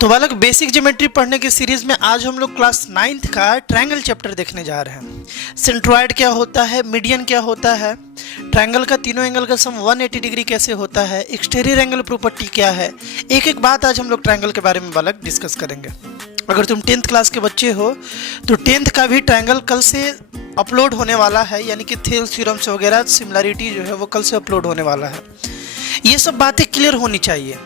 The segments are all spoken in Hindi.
तो बालक बेसिक ज्योमेट्री पढ़ने की सीरीज में आज हम लोग क्लास 9th का ट्रायंगल चैप्टर देखने जा रहे हैं। सेंट्रॉइड क्या होता है, मीडियन क्या होता है, ट्रायंगल का तीनों एंगल का सम 180 डिग्री कैसे होता है, एक्सटीरियर एंगल प्रॉपर्टी क्या है, एक एक बात आज हम लोग ट्रायंगल के बारे में बालक डिस्कस करेंगे। अगर तुम 10th क्लास के बच्चे हो तो 10th का भी ट्रायंगल कल से अपलोड होने वाला है, यानी कि थेल्स थ्योरम्स वगैरह सिमिलरिटी जो है वो कल से अपलोड होने वाला है। ये सब बातें क्लियर होनी चाहिए,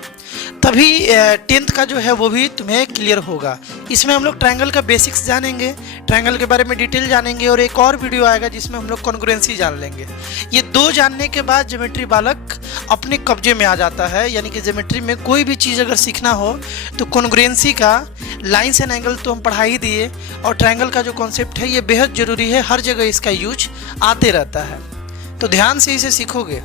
तभी 10th का जो है वो भी तुम्हें क्लियर होगा। इसमें हम लोग ट्रायंगल का बेसिक्स जानेंगे, ट्रायंगल के बारे में डिटेल जानेंगे और एक और वीडियो आएगा जिसमें हम लोग कॉन्ग्रुएंसी जान लेंगे। ये दो जानने के बाद ज्योमेट्री बालक अपने कब्जे में आ जाता है, यानी कि ज्योमेट्री में कोई भी चीज़ अगर सीखना हो तो कॉन्ग्रुएंसी का लाइन्स एंड एंगल तो हम पढ़ा ही दिए, और ट्रायंगल का जो कॉन्सेप्ट है ये बेहद ज़रूरी है, हर जगह इसका यूज आते रहता है। तो ध्यान से इसे सीखोगे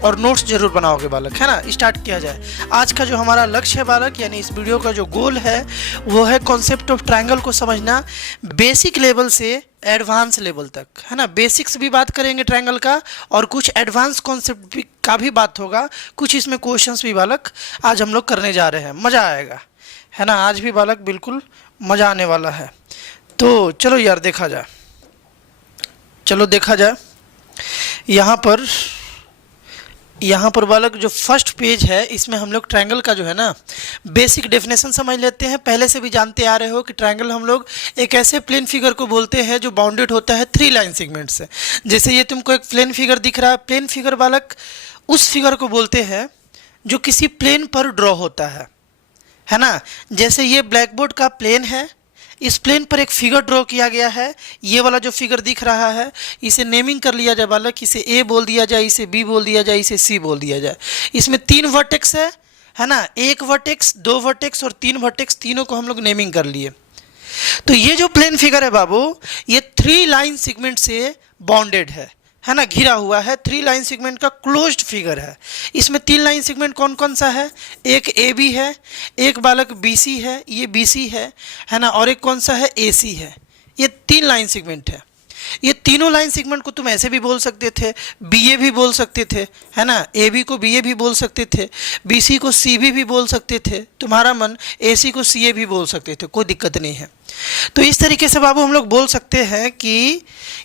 और नोट्स जरूर बनाओगे बालक, है ना। स्टार्ट किया जाए। आज का जो हमारा लक्ष्य है बालक, यानी इस वीडियो का जो गोल है वो है कॉन्सेप्ट ऑफ ट्रायंगल को समझना बेसिक लेवल से एडवांस लेवल तक, है ना। बेसिक्स भी बात करेंगे ट्रायंगल का और कुछ एडवांस कॉन्सेप्ट भी का भी बात होगा, कुछ इसमें क्वेश्चंस भी बालक आज हम लोग करने जा रहे हैं। मज़ा आएगा, है ना। आज भी बालक बिल्कुल मज़ा आने वाला है। तो चलो यार देखा जाए, चलो देखा जाए। यहाँ पर बालक जो फर्स्ट पेज है इसमें हम लोग ट्रायंगल का जो है ना बेसिक डेफिनेशन समझ लेते हैं। पहले से भी जानते आ रहे हो कि ट्रायंगल हम लोग एक ऐसे प्लेन फिगर को बोलते हैं जो बाउंडेड होता है 3 लाइन सेगमेंट से। जैसे ये तुमको एक प्लेन फिगर दिख रहा है, प्लेन फिगर बालक उस फिगर को बोलते हैं जो किसी प्लेन पर ड्रॉ होता है ना। जैसे ये ब्लैक बोर्ड का प्लेन है, इस प्लेन पर एक फिगर ड्रॉ किया गया है। ये वाला जो फिगर दिख रहा है इसे नेमिंग कर लिया जाए बालक, इसे ए बोल दिया जाए, इसे बी बोल दिया जाए, इसे सी बोल दिया जाए। इसमें 3 वर्टेक्स है ना, 1 वर्टेक्स, 2 वर्टेक्स और 3 वर्टेक्स, तीनों को हम लोग नेमिंग कर लिए। तो ये जो प्लेन फिगर है बाबू ये 3 लाइन सेगमेंट से बाउंडेड है ना, घिरा हुआ है। 3 लाइन सेगमेंट का क्लोज्ड फिगर है। इसमें 3 लाइन सेगमेंट कौन कौन सा है, एक ए बी है, एक बालक बी सी है, ये बी सी है ना, और एक कौन सा है ए सी है। ये 3 लाइन सेगमेंट है। ये तीनों लाइन सेगमेंट को तुम ऐसे भी बोल सकते थे, बी ए भी बोल सकते थे, है ना, ए बी को बी ए भी बोल सकते थे, बी सी को सी भी बोल सकते थे, तुम्हारा मन ए सी को सी ए भी बोल सकते थे, कोई दिक्कत नहीं है। तो इस तरीके से बाबू हम लोग बोल सकते हैं कि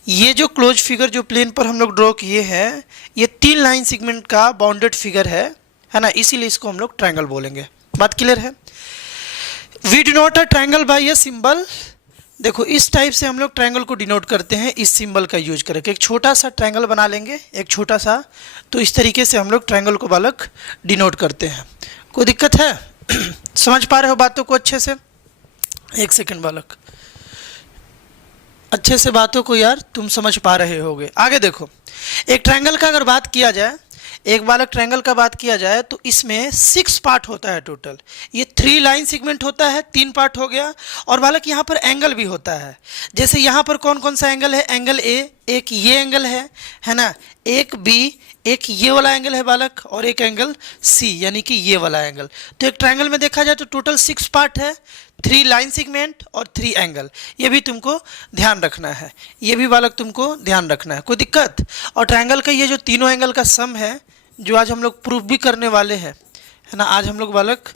ये जो क्लोज फिगर जो प्लेन पर हम लोग ड्रॉ किए हैं ये 3 लाइन सेगमेंट का बाउंडेड फिगर है ना, इसीलिए इसको हम लोग ट्रायंगल बोलेंगे। बात क्लियर है। We denote a triangle by a symbol. देखो इस टाइप से हम लोग ट्रायंगल को डिनोट करते हैं, इस सिंबल का यूज करके। एक छोटा सा ट्रायंगल बना लेंगे, एक छोटा सा, तो इस तरीके से हम लोग ट्रायंगल को बालक डिनोट करते हैं। कोई दिक्कत है? समझ पा रहे हो बातों को अच्छे से? एक सेकंड बालक, अच्छे से बातों को यार तुम समझ पा रहे होगे। आगे देखो, एक ट्रायंगल का अगर बात किया जाए, एक बालक ट्रायंगल का बात किया जाए तो इसमें 6 पार्ट होता है टोटल। ये 3 लाइन सेगमेंट होता है, 3 पार्ट हो गया, और बालक यहाँ पर एंगल भी होता है। जैसे यहाँ पर कौन कौन सा एंगल है, एंगल ए, एक ये एंगल है ना, एक बी, एक ये वाला एंगल है बालक, और एक एंगल सी यानी कि ये वाला एंगल। तो एक ट्रायंगल में देखा जाए तो टोटल 6 पार्ट है, 3 लाइन सेगमेंट और 3 एंगल। ये भी तुमको ध्यान रखना है, ये भी बालक तुमको ध्यान रखना है, कोई दिक्कत? और ट्रायंगल का ये जो तीनों एंगल का सम है जो आज हम लोग प्रूफ भी करने वाले हैं, है ना, आज हम लोग बालक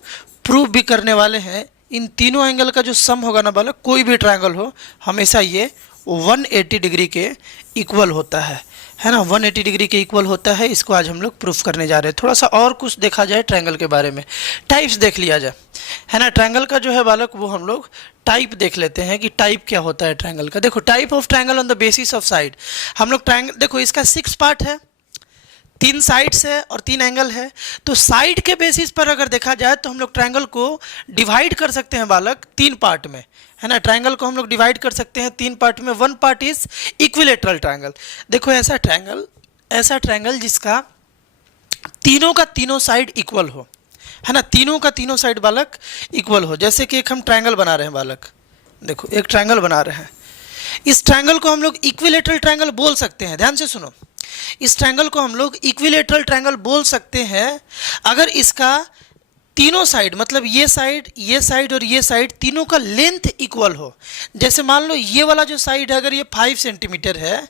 प्रूफ भी करने वाले हैं। इन तीनों एंगल का जो सम होगा ना बालक, कोई भी ट्रायंगल हो हमेशा ये 180 डिग्री के इक्वल होता है ना, 180 डिग्री के इक्वल होता है। इसको आज हम लोग प्रूफ करने जा रहे हैं। थोड़ा सा और कुछ देखा जाए ट्रायंगल के बारे में, टाइप्स देख लिया जाए, है ना। ट्रायंगल का जो है बालक वो हम लोग टाइप देख लेते हैं कि टाइप क्या होता है ट्रायंगल का। देखो, type of triangle on the basis of side. हम लोग ट्रायंगल, देखो इसका 6 पार्ट है, 3 साइड्स है और 3 एंगल है। तो साइड के बेसिस पर अगर देखा जाए तो हम लोग ट्रायंगल को डिवाइड कर सकते हैं बालक 3 पार्ट में, है ना। ट्रायंगल को हम लोग डिवाइड कर सकते हैं 3 पार्ट में। 1 पार्ट इज इक्विलेटरल ट्रायंगल। देखो ऐसा ट्रायंगल जिसका तीनों का तीनों साइड इक्वल हो, है ना, तीनों का तीनों साइड बालक इक्वल हो। जैसे कि एक हम ट्रायंगल बना रहे हैं बालक, देखो एक ट्रायंगल बना रहे हैं, इस ट्रायंगल को हम लोग इक्विलेटरल ट्रायंगल बोल सकते हैं। ध्यान से सुनो, इस ट्रायंगल को हम लोग इक्विलेटरल ट्रायंगल बोल सकते हैं अगर इसका तीनों साइड मतलब ये साइड और ये साइड तीनों का लेंथ इक्वल हो। जैसे मान लो ये वाला जो साइड है अगर ये 5 सेंटीमीटर है,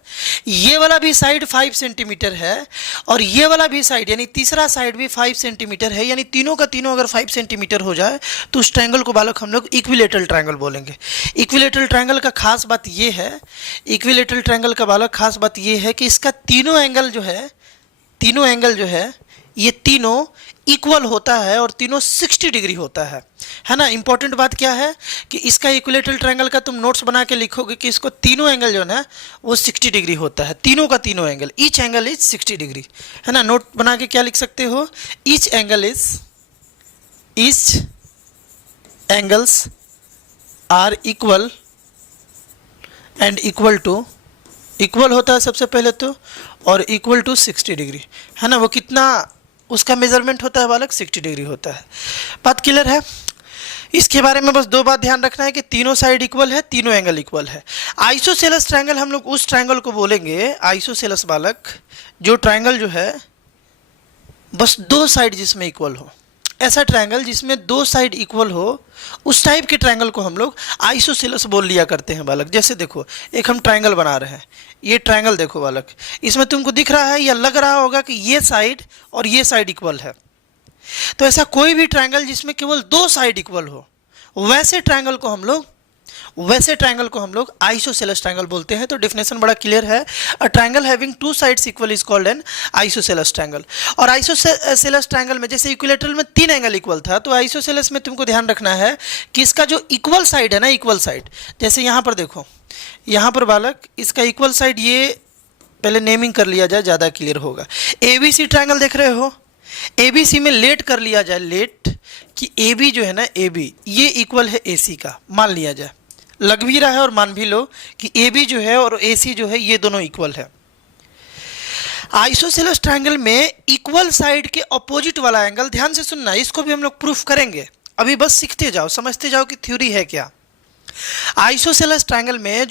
ये वाला भी साइड 5 सेंटीमीटर है, और ये वाला भी साइड यानी तीसरा साइड भी 5 सेंटीमीटर है, यानी तीनों का तीनों अगर 5 सेंटीमीटर हो जाए तो उस ट्रायंगल को बालक हम लोग इक्विलेटरल ट्रायंगल बोलेंगे। इक्विलेटरल ट्रायंगल का खास बात ये है, इक्विलेटरल ट्रायंगल का बालक खास बात ये है कि इसका तीनों एंगल जो है ये तीनों इक्वल होता है और तीनों 60 डिग्री होता है ना। इंपॉर्टेंट बात क्या है कि इसका इक्विलेटरल ट्रायंगल का तुम नोट्स बना के लिखोगे कि इसको तीनों एंगल जो है ना वो 60 डिग्री होता है, तीनों का तीनों angle, each angle is 60 degree, है ना। नोट बना के क्या लिख सकते हो, each angles are equal and equal होता है सबसे पहले तो, और इक्वल टू 60 डिग्री, है ना। वो कितना उसका मेजरमेंट होता है बालक, 60 डिग्री होता है। बात क्लियर है। इसके बारे में बस दो बात ध्यान रखना है कि तीनों साइड इक्वल है, तीनों एंगल इक्वल है। आइसोसेलेस ट्रायंगल हम लोग उस ट्रायंगल को बोलेंगे, आइसोसेलेस बालक जो ट्रायंगल जो है बस दो साइड जिसमें इक्वल हो, ऐसा ट्रायंगल जिसमें दो साइड इक्वल हो, उस टाइप के ट्रायंगल को हम लोग आइसोसेलेस बोल लिया करते हैं बालक। जैसे देखो एक हम ट्रायंगल बना रहे हैं, ये ट्रायंगल देखो बालक, इसमें तुमको दिख रहा है या लग रहा होगा कि ये साइड और ये साइड इक्वल है। तो ऐसा कोई भी ट्रायंगल जिसमें केवल दो साइड इक्वल हो, वैसे ट्रायंगल को हम लोग आइसोसेलेस ट्रायंगल बोलते हैं। तो डेफिनेशन बड़ा क्लियर है, a triangle having two sides equal is called N isosceles triangle. और आइसोसेलेस ट्रायंगल में जैसे इक्विलेटरल में 3 एंगल इक्वल था, तो आइसोसेलेस में तुमको ध्यान रखना है कि इसका जो इक्वल साइड है ना, इक्वल साइड, जैसे यहाँ पर देखो, यहाँ पर बालक इसका इक्वल साइड, ये पहले नेमिंग कर लिया जाए, ज़्यादा क्लियर होगा। ABC ट्रायंगल देख रहे हो, ABC में लेट कर लिया जाए, लेट कि AB जो है ना, AB ये इक्वल है AC का, मान लिया जाए, लग भी रहा है और मान भी लो कि AB जो है और AC जो है ये दोनों इक्वल है। आइसोसेलेस ट्रायंगल में इक्वल साइड के अपोजिट वाला एंगल, ध्यान से सुनना, इसको भी हम लोग प्रूफ करेंगे, अभी बस सीखते जाओ, समझते जाओ कि थ्योरी है क्या। आइसोसेलेस ट्रायंगल में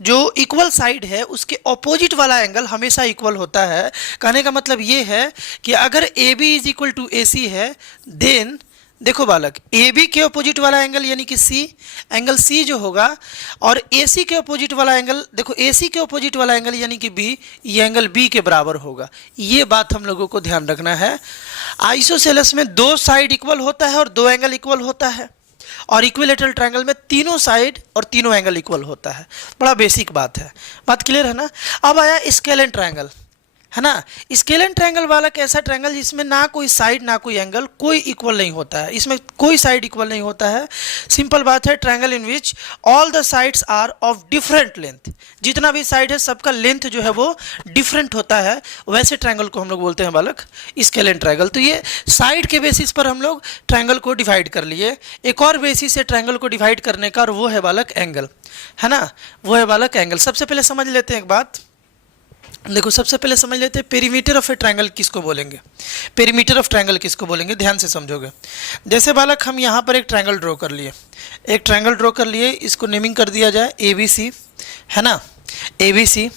जो इक्वल साइड है उसके ऑपोजिट वाला एंगल हमेशा इक्वल होता है। कहने का मतलब ये है कि अगर AB is equal to AC है, देन देखो बालक AB के अपोजिट वाला एंगल यानी कि C, एंगल C जो होगा, और AC के अपोजिट वाला एंगल, देखो AC के अपोजिट वाला एंगल यानी कि B, ये एंगल B के बराबर होगा। ये बात हम लोगों को ध्यान रखना है। आइसोसेलेस में दो साइड इक्वल होता है और दो एंगल इक्वल होता है, और इक्विलेटरल ट्रायंगल में तीनों साइड और तीनों एंगल इक्वल होता है। बड़ा बेसिक बात है, बात क्लियर है ना। अब आया स्केलेन ट्रायंगल, है ना। स्केलेन ट्रायंगल वाला कैसा ट्रायंगल जिसमें ना कोई साइड ना कोई एंगल, कोई इक्वल नहीं होता है, इसमें कोई साइड इक्वल नहीं होता है। सिंपल बात है, triangle in which all the sides are of different length, जितना भी साइड है सबका लेंथ जो है वो डिफरेंट होता है, वैसे ट्रायंगल को हम लोग बोलते हैं बालक स्केलेन ट्रायंगल। तो ये साइड के बेसिस पर हम लोग ट्रायंगल को डिवाइड कर लिए। एक और बेसिस है ट्रायंगल को डिवाइड करने का, और वो है बालक एंगल, है ना, वो है बालक एंगल। सबसे पहले समझ लेते हैं एक बात, देखो सबसे पहले समझ लेते हैं पेरीमीटर ऑफ ए ट्रायंगल किसको बोलेंगे, पेरीमीटर ऑफ ट्रायंगल किसको बोलेंगे, ध्यान से समझोगे। जैसे बालक हम यहाँ पर एक ट्रायंगल ड्रॉ कर लिए, इसको नेमिंग कर दिया जाए ABC, है ना, ABC।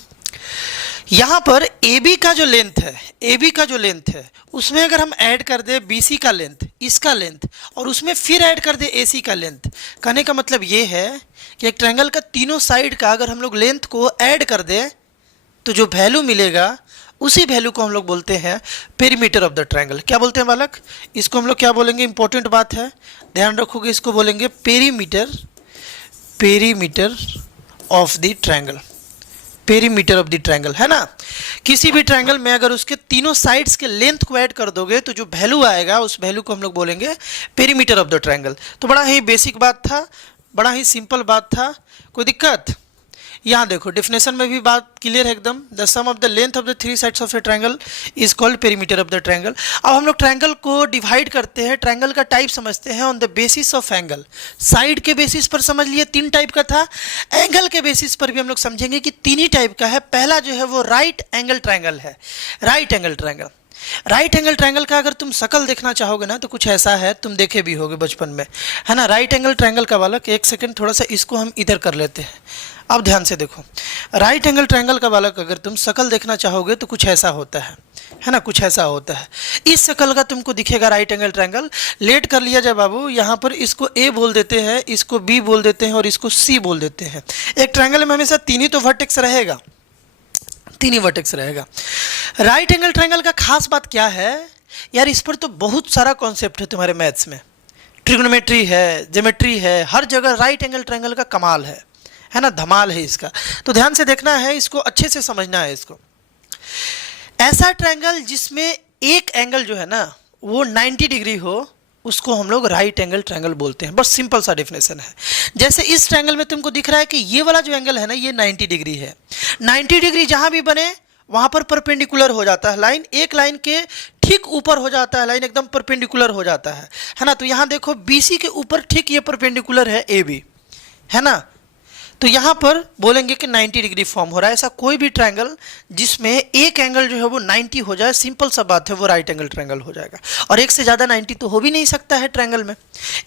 यहाँ पर AB का जो लेंथ है उसमें अगर हम ऐड कर दे BC का लेंथ, इसका लेंथ, और उसमें फिर ऐड कर दे AC का लेंथ, कहने का मतलब ये है कि एक ट्रायंगल का तीनों साइड का अगर हम लोग लेंथ को ऐड कर दे तो जो वैल्यू मिलेगा उसी वैल्यू को हम लोग बोलते हैं पेरीमीटर ऑफ द ट्रायंगल। क्या बोलते हैं बालक, इसको हम लोग क्या बोलेंगे, इंपॉर्टेंट बात है, ध्यान रखोगे, इसको बोलेंगे perimeter of the triangle, perimeter of the triangle, है ना। किसी भी ट्रायंगल में अगर उसके तीनों साइड्स के लेंथ को ऐड कर दोगे तो जो वैल्यू आएगा उस वैल्यू को हम लोग बोलेंगे पेरीमीटर ऑफ द ट्रायंगल। तो बड़ा ही बेसिक बात था, बड़ा ही सिंपल बात था, कोई दिक्कत। यहाँ देखो डेफिनेशन में भी बात क्लियर है एकदम, the sum of the length of the three sides of a triangle is called perimeter of the triangle. अब हम लोग ट्रायंगल को डिवाइड करते हैं, ट्रायंगल का टाइप समझते हैं on the basis of angle. Side के बेसिस पर समझ लिए 3 टाइप का था, एंगल के बेसिस पर भी हम लोग समझेंगे कि 3 ही टाइप का है। पहला जो है वो राइट एंगल ट्रायंगल है, right angle triangle. Right angle triangle का अगर तुम शकल देखना चाहोगे ना तो कुछ ऐसा है, तुम देखे भी होगे बचपन में, है ना। राइट एंगल ट्रायंगल का बालक, एक सेकंड थोड़ा सा इसको हम इधर कर लेते हैं। अब ध्यान से देखो, राइट एंगल ट्रायंगल का बालक अगर तुम शकल देखना चाहोगे तो कुछ ऐसा होता है ना, कुछ ऐसा होता है। इस शकल का तुमको दिखेगा राइट एंगल ट्रायंगल। लेट कर लिया जाए बाबू, यहाँ पर इसको ए बोल देते हैं, इसको बी बोल देते हैं और इसको सी बोल देते हैं। एक ट्रायंगल में हमेशा तीन ही तो वर्टेक्स रहेगा, तीन ही वर्टेक्स रहेगा। राइट एंगल ट्रायंगल का खास बात क्या है यार, इस पर तो बहुत सारा कॉन्सेप्ट है तुम्हारे मैथ्स में, ट्रिग्नोमेट्री है, ज्योमेट्री है, हर जगह राइट एंगल ट्रायंगल का कमाल है ना, धमाल है इसका। तो ध्यान से देखना है, इसको अच्छे से समझना है इसको। ऐसा ट्रायंगल जिसमें एक एंगल जो है ना वो 90 डिग्री हो, उसको हम लोग राइट एंगल ट्रायंगल बोलते हैं। बस सिंपल सा डेफिनेशन है। जैसे इस ट्रायंगल में तुमको दिख रहा है कि ये वाला जो एंगल है ना ये 90 डिग्री है। 90 डिग्री जहां भी बने वहां पर परपेंडिकुलर हो जाता है लाइन, एक लाइन के ठीक ऊपर हो जाता है लाइन, एकदम परपेंडिकुलर हो जाता है ना। तो यहां देखो BC के ऊपर ठीक ये परपेंडिकुलर है AB, है ना। तो यहाँ पर बोलेंगे कि 90 डिग्री फॉर्म हो रहा है। ऐसा कोई भी ट्रायंगल जिसमें एक एंगल जो है वो 90 हो जाए, सिंपल सा बात है, वो राइट एंगल ट्रायंगल हो जाएगा। और एक से ज़्यादा 90 तो हो भी नहीं सकता है ट्रायंगल में।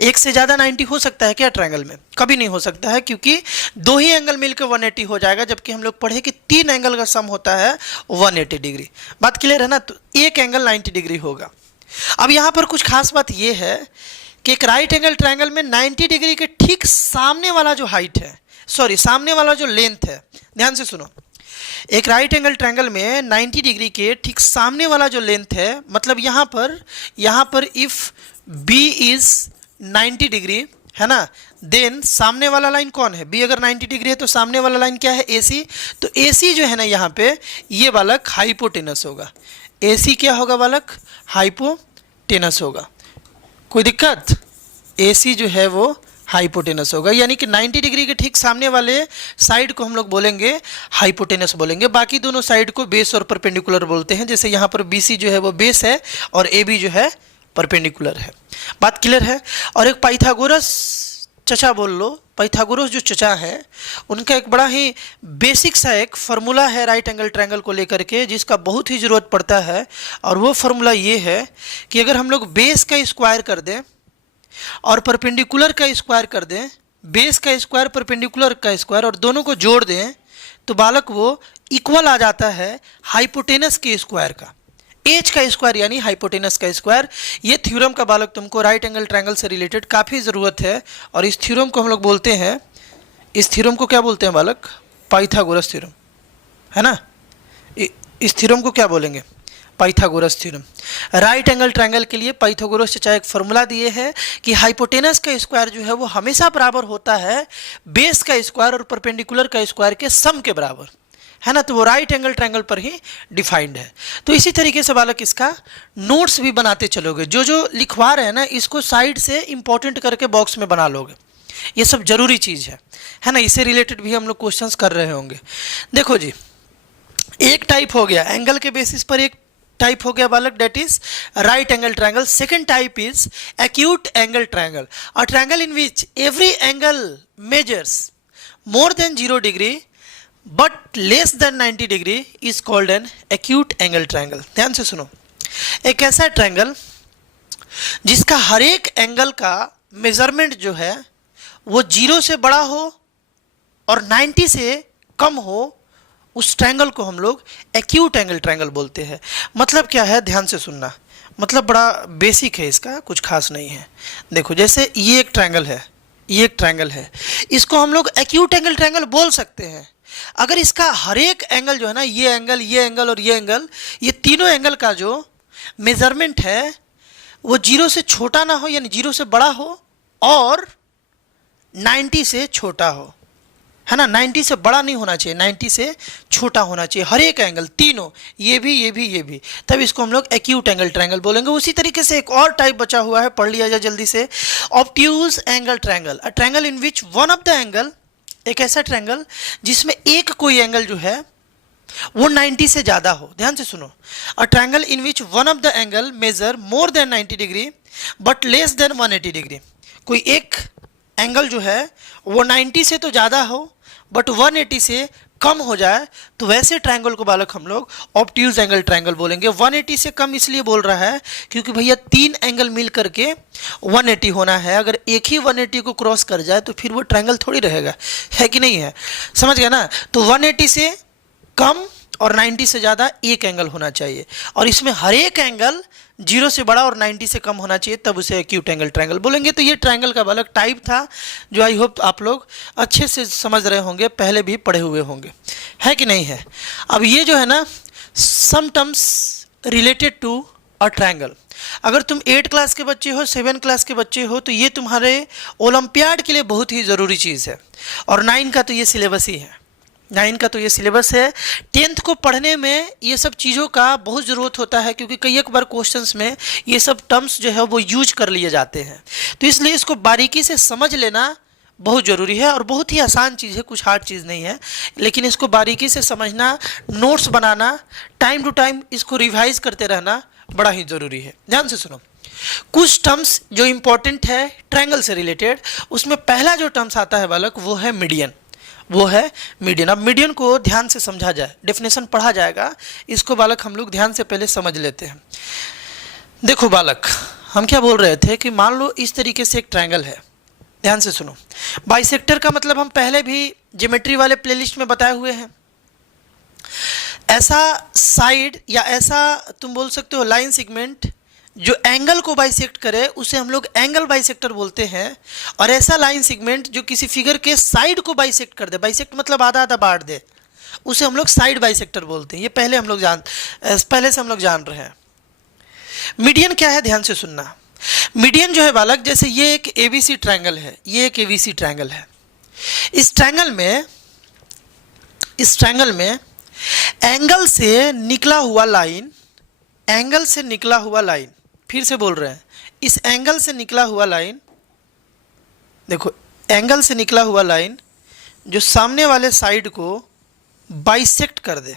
एक से ज़्यादा 90 हो सकता है क्या ट्रायंगल में? कभी नहीं हो सकता है, क्योंकि दो ही एंगल मिलकर 180 हो जाएगा, जबकि हम लोग पढ़े कि तीन एंगल का सम होता है 180 डिग्री। बात क्लियर है ना। तो एक एंगल 90 डिग्री होगा। अब यहाँ पर कुछ खास बात ये है कि एक राइट एंगल ट्रायंगल में 90 डिग्री के ठीक सामने वाला जो हाइट है, सॉरी सामने वाला जो लेंथ है, ध्यान से सुनो। एक राइट एंगल ट्रायंगल में 90 डिग्री के ठीक सामने वाला जो लेंथ है, मतलब यहाँ पर इफ B इज 90 डिग्री, है ना, देन सामने वाला लाइन कौन है? B अगर 90 डिग्री है तो सामने वाला लाइन क्या है? AC। तो AC जो है ना यहाँ पे, ये बालक हाइपोटेनस होगा। AC क्या होगा बालक? हाइपोटेनस होगा। कोई दिक्कत? AC जो है वो हाइपोटेनस होगा, यानी कि 90 डिग्री के ठीक सामने वाले साइड को हम लोग बोलेंगे हाइपोटेनस बोलेंगे। बाकी दोनों साइड को बेस और परपेंडिकुलर बोलते हैं। जैसे यहाँ पर BC जो है वो बेस है और AB जो है परपेंडिकुलर है। बात क्लियर है। और एक पाइथागोरस चचा बोल लो, पाइथागोरस जो चचा है उनका एक बड़ा ही बेसिक सा एक फार्मूला है राइट एंगल ट्रायंगल को लेकर के, जिसका बहुत ही ज़रूरत पड़ता है। और वो फार्मूला ये है कि अगर हम लोग बेस का स्क्वायर कर दें और परपेंडिकुलर का स्क्वायर कर दें, बेस का स्क्वायर परपेंडिकुलर का स्क्वायर, और दोनों को जोड़ दें, तो बालक वो इक्वल आ जाता है हाइपोटेनस के स्क्वायर का। एच का स्क्वायर यानी हाइपोटेनस का स्क्वायर। ये थ्योरम का बालक तुमको राइट एंगल ट्रायंगल से रिलेटेड काफ़ी ज़रूरत है। और इस थ्योरम को हम लोग बोलते हैं, इस थ्योरम को क्या बोलते हैं बालक? पाइथागोरस थ्योरम, है ना। इस थ्योरम को क्या बोलेंगे? Pythagoras theorem. Right angle triangle के लिए पाइथागोरस चचा एक फार्मूला दिए हैं कि हाइपोटेनस का स्क्वायर जो है वो हमेशा बराबर होता है बेस का स्क्वायर और परपेंडिकुलर का स्क्वायर के सम के बराबर, है ना। तो वो राइट एंगल ट्रायंगल पर ही डिफाइंड है। तो इसी तरीके से बालक इसका नोट्स भी बनाते चलोगे। जो जो लिखवा रहे हैं ना, इसको साइड से इंपॉर्टेंट करके बॉक्स में बना लोगे। ये सब जरूरी चीज़ है ना। इससे रिलेटेड भी हम लोग क्वेश्चंस कर रहे होंगे। देखो जी, एक टाइप हो गया एंगल के बेसिस पर, एक टाइप हो गया बालक, that is right angle triangle. Second type is acute angle triangle, a triangle in which every angle measures more than 0 degree but less than 90 degree is called an acute angle triangle. ध्यान से सुनो, एक ऐसा ट्रायंगल जिसका हर एक एंगल का मेजरमेंट जो है वो 0 से बड़ा हो और 90 से कम हो, उस ट्रायंगल को हम लोग एक्यूट एंगल ट्रायंगल बोलते हैं। मतलब क्या है, ध्यान से सुनना। मतलब बड़ा बेसिक है, इसका कुछ खास नहीं है। देखो, जैसे ये एक ट्रायंगल है, ये एक ट्रायंगल है, इसको हम लोग एक्यूट एंगल ट्रायंगल बोल सकते हैं अगर इसका हर एक एंगल जो है ना, ये एंगल, ये एंगल और ये एंगल, ये तीनों एंगल का जो मेजरमेंट है वो 0 से छोटा ना हो, यानी 0 से बड़ा हो और 90 से छोटा हो, है ना। 90 से बड़ा नहीं होना चाहिए, 90 से छोटा होना चाहिए हर एक एंगल, तीनों, ये भी, ये भी, ये भी। तब इसको हम लोग एक्यूट एंगल ट्रायंगल बोलेंगे। उसी तरीके से एक और टाइप बचा हुआ है, पढ़ लिया जाए जल्दी से। Obtuse angle triangle, a triangle in which one of the angle, एक ऐसा ट्रायंगल जिसमें एक कोई एंगल जो है वो 90 से ज़्यादा हो। ध्यान से सुनो, अ triangle in which one of the angle measure more than 90 degree but less then 180 degree. कोई एक एंगल जो है वो 90 से तो ज़्यादा हो बट 180 से कम हो जाए तो वैसे ट्रायंगल को बालक हम लोग ऑब्ट्यूज एंगल ट्रायंगल बोलेंगे। 180 से कम इसलिए बोल रहा है क्योंकि भैया 3 एंगल मिल करके 180 होना है। अगर एक ही 180 को क्रॉस कर जाए तो फिर वो ट्रायंगल थोड़ी रहेगा, है कि नहीं है, समझ गया ना। तो 180 से कम और 90 से ज़्यादा एक एंगल होना चाहिए, और इसमें हर एक एंगल 0 से बड़ा और 90 से कम होना चाहिए, तब उसे एक्यूट एंगल ट्रायंगल बोलेंगे। तो ये ट्रायंगल का बालक टाइप था जो आई होप आप लोग अच्छे से समझ रहे होंगे, पहले भी पढ़े हुए होंगे, है कि नहीं है। अब ये जो है ना some terms related to a triangle, अगर तुम 8 क्लास के बच्चे हो, 7 क्लास के बच्चे हो, तो ये तुम्हारे ओलंपियाड के लिए बहुत ही ज़रूरी चीज़ है। और 9 का तो ये सिलेबस ही है, 9 का तो ये सिलेबस है। 10th को पढ़ने में ये सब चीज़ों का बहुत ज़रूरत होता है, क्योंकि कई एक बार क्वेश्चंस में ये सब टर्म्स जो है वो यूज कर लिए जाते हैं। तो इसलिए इसको बारीकी से समझ लेना बहुत ज़रूरी है, और बहुत ही आसान चीज़ है, कुछ हार्ड चीज़ नहीं है, लेकिन इसको बारीकी से समझना, नोट्स बनाना, टाइम टू टाइम इसको रिवाइज करते रहना बड़ा ही ज़रूरी है। ध्यान से सुनो, कुछ टर्म्स जो इम्पोर्टेंट है ट्रायंगल से रिलेटेड, उसमें पहला जो टर्म्स आता है बालक वो है मीडियन, वो है मीडियन। अब मीडियन को ध्यान से समझा जाए, डेफिनेशन पढ़ा जाएगा, इसको बालक हम लोग ध्यान से पहले समझ लेते हैं। देखो बालक, हम क्या बोल रहे थे कि मान लो इस तरीके से एक ट्रायंगल है, ध्यान से सुनो। बाइसेक्टर का मतलब हम पहले भी ज्योमेट्री वाले प्लेलिस्ट में बताए हुए हैं। ऐसा साइड या ऐसा तुम बोल सकते हो लाइन सेगमेंट जो एंगल को बाइसेक्ट करे उसे हम लोग एंगल बाइसेक्टर बोलते हैं, और ऐसा लाइन सेगमेंट जो किसी फिगर के साइड को बाइसेक्ट कर दे, बाइसेक्ट मतलब आधा आधा बांट दे, उसे हम लोग साइड बाइसेक्टर बोलते हैं। ये पहले से हम लोग जान रहे हैं। मीडियन क्या है, ध्यान से सुनना। मीडियन जो है बालक, जैसे ये एक एबीसी ट्रायंगल है, ये एक एबीसी ट्रायंगल है। इस ट्रायंगल में एंगल से निकला हुआ लाइन, एंगल से निकला हुआ लाइन, फिर से बोल रहे हैं, इस एंगल से निकला हुआ लाइन, देखो एंगल से निकला हुआ लाइन जो सामने वाले साइड को बाइसेक्ट कर दे,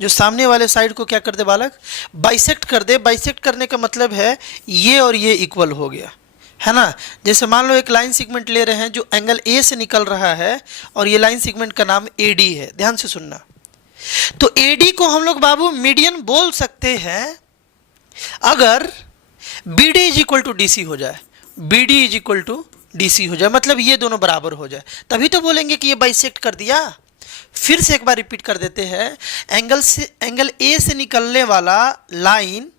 जो सामने वाले साइड को क्या कर दे बालक, बाइसेक्ट कर दे। बाइसेक्ट करने का मतलब है ये और ये इक्वल हो गया, है ना। जैसे मान लो एक लाइन सेगमेंट ले रहे हैं जो एंगल ए से निकल रहा है, और ये लाइन सेगमेंट का नाम एडी है, ध्यान से सुनना। तो एडी को हम लोग बाबू मीडियन बोल सकते हैं अगर B D is equal to D C हो जाए, B D is equal to D C हो जाए, मतलब ये दोनों बराबर हो जाए, तभी तो बोलेंगे कि ये बाइसेक्ट कर दिया। फिर से एक बार रिपीट कर देते हैं, एंगल ए से निकलने वाला लाइन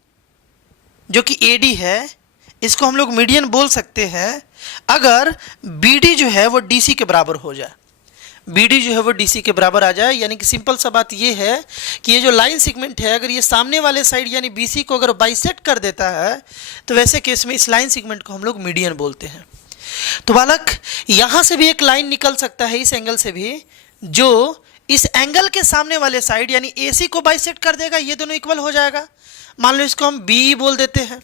जो कि एडी है, इसको हम लोग मीडियन बोल सकते हैं अगर बी डी जो है वो डी सी के बराबर हो जाए, BD जो है वो DC के बराबर आ जाए। यानी कि सिंपल सा बात ये है कि ये जो लाइन सेगमेंट है, अगर ये सामने वाले साइड यानी BC को अगर बाइसेक्ट कर देता है, तो वैसे केस में इस लाइन सेगमेंट को हम लोग मीडियन बोलते हैं। तो बालक, यहाँ से भी एक लाइन निकल सकता है, इस एंगल से भी, जो इस एंगल के सामने वाले साइड यानी AC को बाइसेक्ट कर देगा, ये दोनों इक्वल हो जाएगा। मान लो इसको हम BE बोल देते हैं।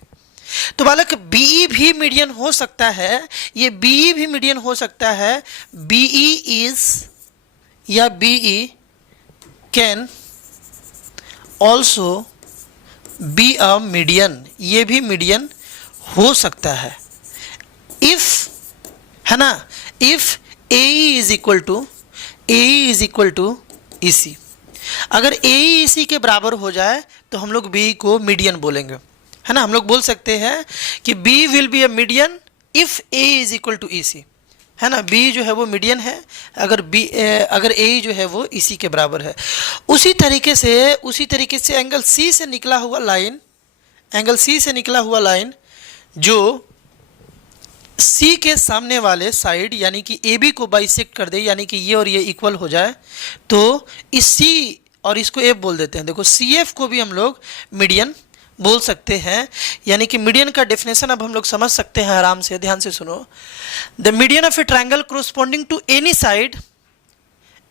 तो बालक BE भी मीडियन हो सकता है, ये BE भी मीडियन हो सकता है। BE इज या BE can also be a median, ये भी मीडियन हो सकता है। इफ, है ना, if AE is equal to EC, अगर AE EC के बराबर हो जाए तो हम लोग BE को मीडियन बोलेंगे, है ना। हम लोग बोल सकते हैं कि B will be a median if AE is equal to EC, है ना। B जो है वो मीडियन है अगर AE जो है वो EC के बराबर है। उसी तरीके से एंगल C से निकला हुआ लाइन जो C के सामने वाले साइड यानी कि AB को बाइसेक्ट कर दे, यानी कि ये और ये इक्वल हो जाए, तो इस C और इसको F बोल देते हैं। देखो CF को भी हम लोग मीडियन बोल सकते हैं। यानी कि मीडियन का डेफिनेशन अब हम लोग समझ सकते हैं आराम से, ध्यान से सुनो। The median of a triangle corresponding to any side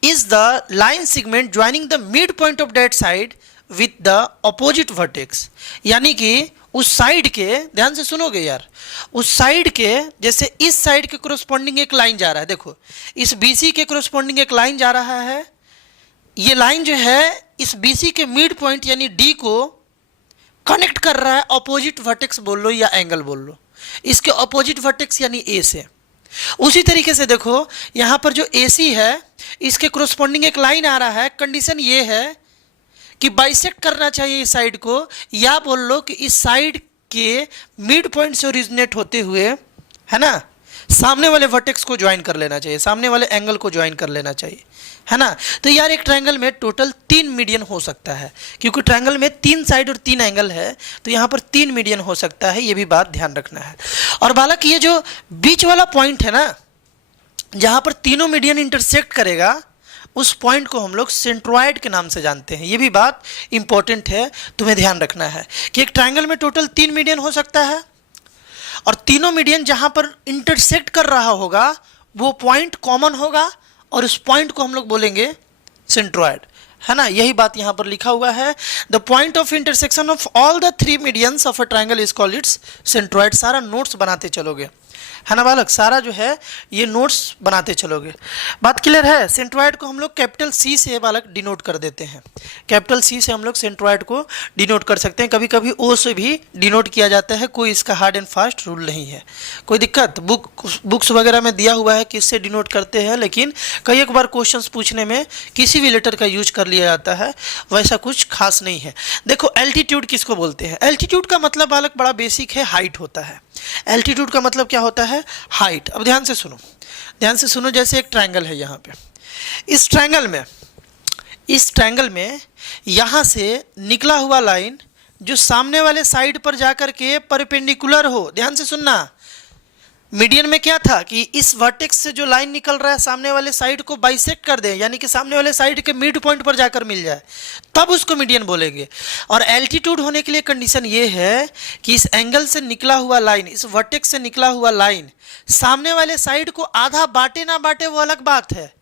is the line segment joining the mid point of that side with the opposite vertex. यानी कि उस साइड के, ध्यान से सुनोगे यार, उस साइड के, जैसे इस साइड के कोरस्पॉन्डिंग एक लाइन जा रहा है, देखो इस BC के कोरस्पॉन्डिंग एक लाइन जा रहा है, ये लाइन जो है इस BC के मिड पॉइंट यानी D को कनेक्ट कर रहा है, अपोजिट वर्टेक्स बोल लो या एंगल बोल लो, इसके अपोजिट वर्टेक्स यानी A से। उसी तरीके से देखो यहाँ पर जो AC है, इसके क्रोस्पॉन्डिंग एक लाइन आ रहा है, कंडीशन ये है कि बाइसेक्ट करना चाहिए इस साइड को, या बोल लो कि इस साइड के मिड पॉइंट से ओरिजिनेट होते हुए, है ना, सामने वाले वर्टेक्स को ज्वाइन कर लेना चाहिए, सामने वाले एंगल को ज्वाइन कर लेना चाहिए, है ना। तो यार एक ट्रायंगल में टोटल 3 मीडियन हो सकता है, क्योंकि ट्रायंगल में 3 साइड और 3 एंगल है, तो यहाँ पर 3 मीडियन हो सकता है, ये भी बात ध्यान रखना है। और बालक ये जो बीच वाला पॉइंट है ना, जहाँ पर तीनों मीडियन इंटरसेक्ट करेगा, उस पॉइंट को हम लोग सेंट्रॉयड के नाम से जानते हैं। ये भी बात इंपॉर्टेंट है, तुम्हें ध्यान रखना है कि एक ट्रायंगल में टोटल 3 मीडियन हो सकता है, और तीनों मीडियन जहां पर इंटरसेक्ट कर रहा होगा वो पॉइंट कॉमन होगा, और उस पॉइंट को हम लोग बोलेंगे सेंट्रॉयड, है ना। यही बात यहां पर लिखा हुआ है, the point of intersection of all the 3 medians of a triangle is called it's centroid. सारा नोट्स बनाते चलोगे, है ना बालक, सारा जो है ये नोट्स बनाते चलोगे। बात क्लियर है। सेंट्रॉयड को हम लोग कैपिटल सी से बालक डिनोट कर देते हैं, कैपिटल सी से हम लोग सेंट्रॉयड को डिनोट कर सकते हैं, कभी कभी ओ से भी डिनोट किया जाता है, कोई इसका हार्ड एंड फास्ट रूल नहीं है, कोई दिक्कत। बुक्स वगैरह में दिया हुआ है कि इससे डिनोट करते हैं, लेकिन कई एक बार क्वेश्चंस पूछने में किसी भी लेटर का यूज कर लिया जाता है, वैसा कुछ खास नहीं है। देखो एल्टीट्यूड किसको बोलते हैं? एल्टीट्यूड का मतलब बालक बड़ा बेसिक है, हाइट होता है। एल्टीट्यूड का मतलब क्या होता है? हाइट। अब ध्यान से सुनो, ध्यान से सुनो, जैसे एक ट्रायंगल है यहाँ पे, इस ट्रायंगल में यहाँ से निकला हुआ लाइन जो सामने वाले साइड पर जाकर के परपेंडिकुलर हो, ध्यान से सुनना। मीडियन में क्या था कि इस वर्टेक्स से जो लाइन निकल रहा है सामने वाले साइड को बाइसेक्ट कर दे, यानी कि सामने वाले साइड के मिड पॉइंट पर जाकर मिल जाए, तब उसको मीडियन बोलेंगे। और एल्टीट्यूड होने के लिए कंडीशन ये है कि इस एंगल से निकला हुआ लाइन, इस वर्टेक्स से निकला हुआ लाइन सामने वाले साइड को आधा बांटे ना बांटे वो अलग बात है,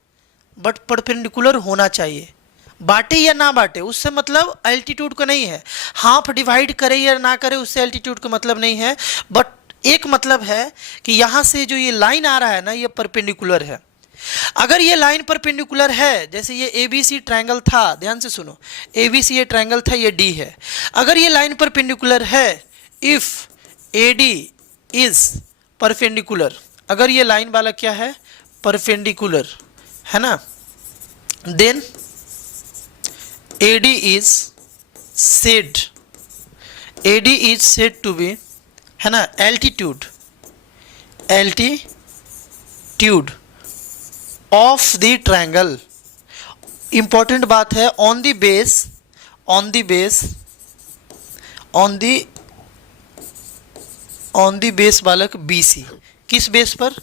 बट परपेंडिकुलर होना चाहिए। बांटे या ना बांटे उससे मतलब एल्टीट्यूड का नहीं है, हाफ डिवाइड करे या ना करे उससे एल्टीट्यूड का मतलब नहीं है, बट एक मतलब है कि यहाँ से जो ये लाइन आ रहा है ना, ये परपेंडिकुलर है। अगर ये लाइन परपेंडिकुलर है, जैसे ये ABC ट्रायंगल था, ध्यान से सुनो, ABC ये ट्रायंगल था, ये D है, अगर ये लाइन परपेंडिकुलर है, इफ AD इज परपेंडिकुलर, अगर ये लाइन वाला क्या है? परपेंडिकुलर, है ना, then AD is said to be, है ना, altitude of the triangle. Important बात है, ऑन द बेस बालक BC। किस बेस पर?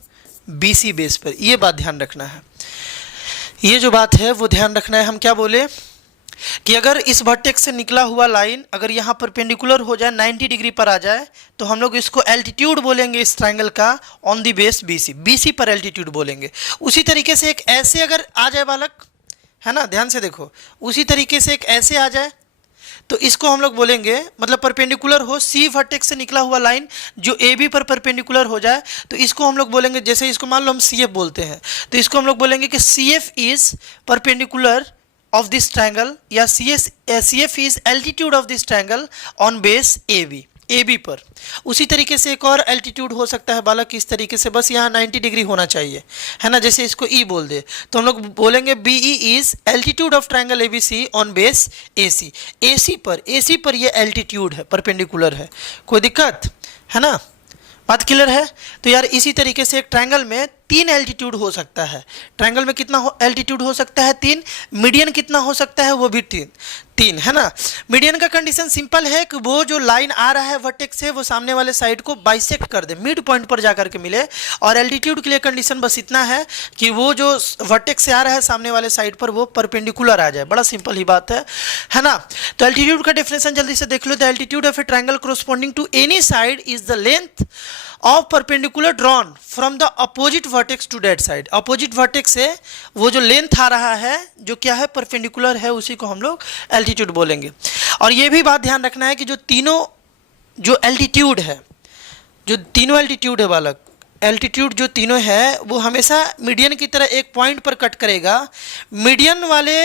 BC बेस पर। ये बात ध्यान रखना है, ये जो बात है वो ध्यान रखना है। हम क्या बोले कि अगर इस वर्टेक्स से निकला हुआ लाइन अगर यहाँ परपेंडिकुलर हो जाए, 90 डिग्री पर आ जाए, तो हम लोग इसको एल्टीट्यूड बोलेंगे इस ट्रायंगल का, ऑन द बेस BC पर एल्टीट्यूड बोलेंगे। उसी तरीके से एक ऐसे अगर आ जाए बालक, है ना, ध्यान से देखो, उसी तरीके से एक ऐसे आ जाए तो इसको हम लोग बोलेंगे, मतलब परपेंडिकुलर हो, C वर्टेक्स से निकला हुआ लाइन जो AB पर परपेंडिकुलर हो जाए, तो इसको हम लोग बोलेंगे, जैसे इसको मान लो हम CF बोलते हैं, तो इसको हम लोग बोलेंगे कि CF is perpendicular of this triangle, या CF is altitude of this triangle on base AB पर। उसी तरीके से एक और एल्टीट्यूड हो सकता है बालक इस तरीके से, बस यहाँ 90 डिग्री होना चाहिए, है ना, जैसे इसको E बोल दे तो हम लोग बोलेंगे BE is altitude of triangle ABC on base AC पर ये एल्टीट्यूड है, परपेंडिकुलर है, कोई दिक्कत है ना, बात क्लियर है। तो यार इसी तरीके से एक ट्रायंगल में 3 एल्टीट्यूड हो सकता है। ट्रायंगल में कितना एल्टीट्यूड हो सकता है? 3। मीडियन कितना हो सकता है? वो भी 3, है ना। मीडियन का कंडीशन सिंपल है कि वो जो लाइन आ रहा है वर्टेक्स से, वो सामने वाले साइड को बाइसेक्ट कर दे, मिड पॉइंट पर जाकर के मिले। और एल्टीट्यूड के लिए कंडीशन बस इतना है कि वो जो वर्टेक्स से आ रहा है सामने वाले साइड पर, वो परपेंडिकुलर आ जाए। बड़ा सिंपल ही बात है ना। तो एल्टीट्यूड का डेफिनेशन जल्दी से देख लो। The altitude of a triangle corresponding to any side is the length of perpendicular drawn from the opposite vertex to that side. Opposite vertex से वो जो लेंथ आ रहा है, जो क्या है, परपेंडिकुलर है, उसी को हम लोग एल्टीट्यूड बोलेंगे। और ये भी बात ध्यान रखना है कि जो तीनों एल्टीट्यूड है बालक, एल्टीट्यूड जो तीनों है वो हमेशा मीडियन की तरह एक पॉइंट पर कट करेगा। मीडियन वाले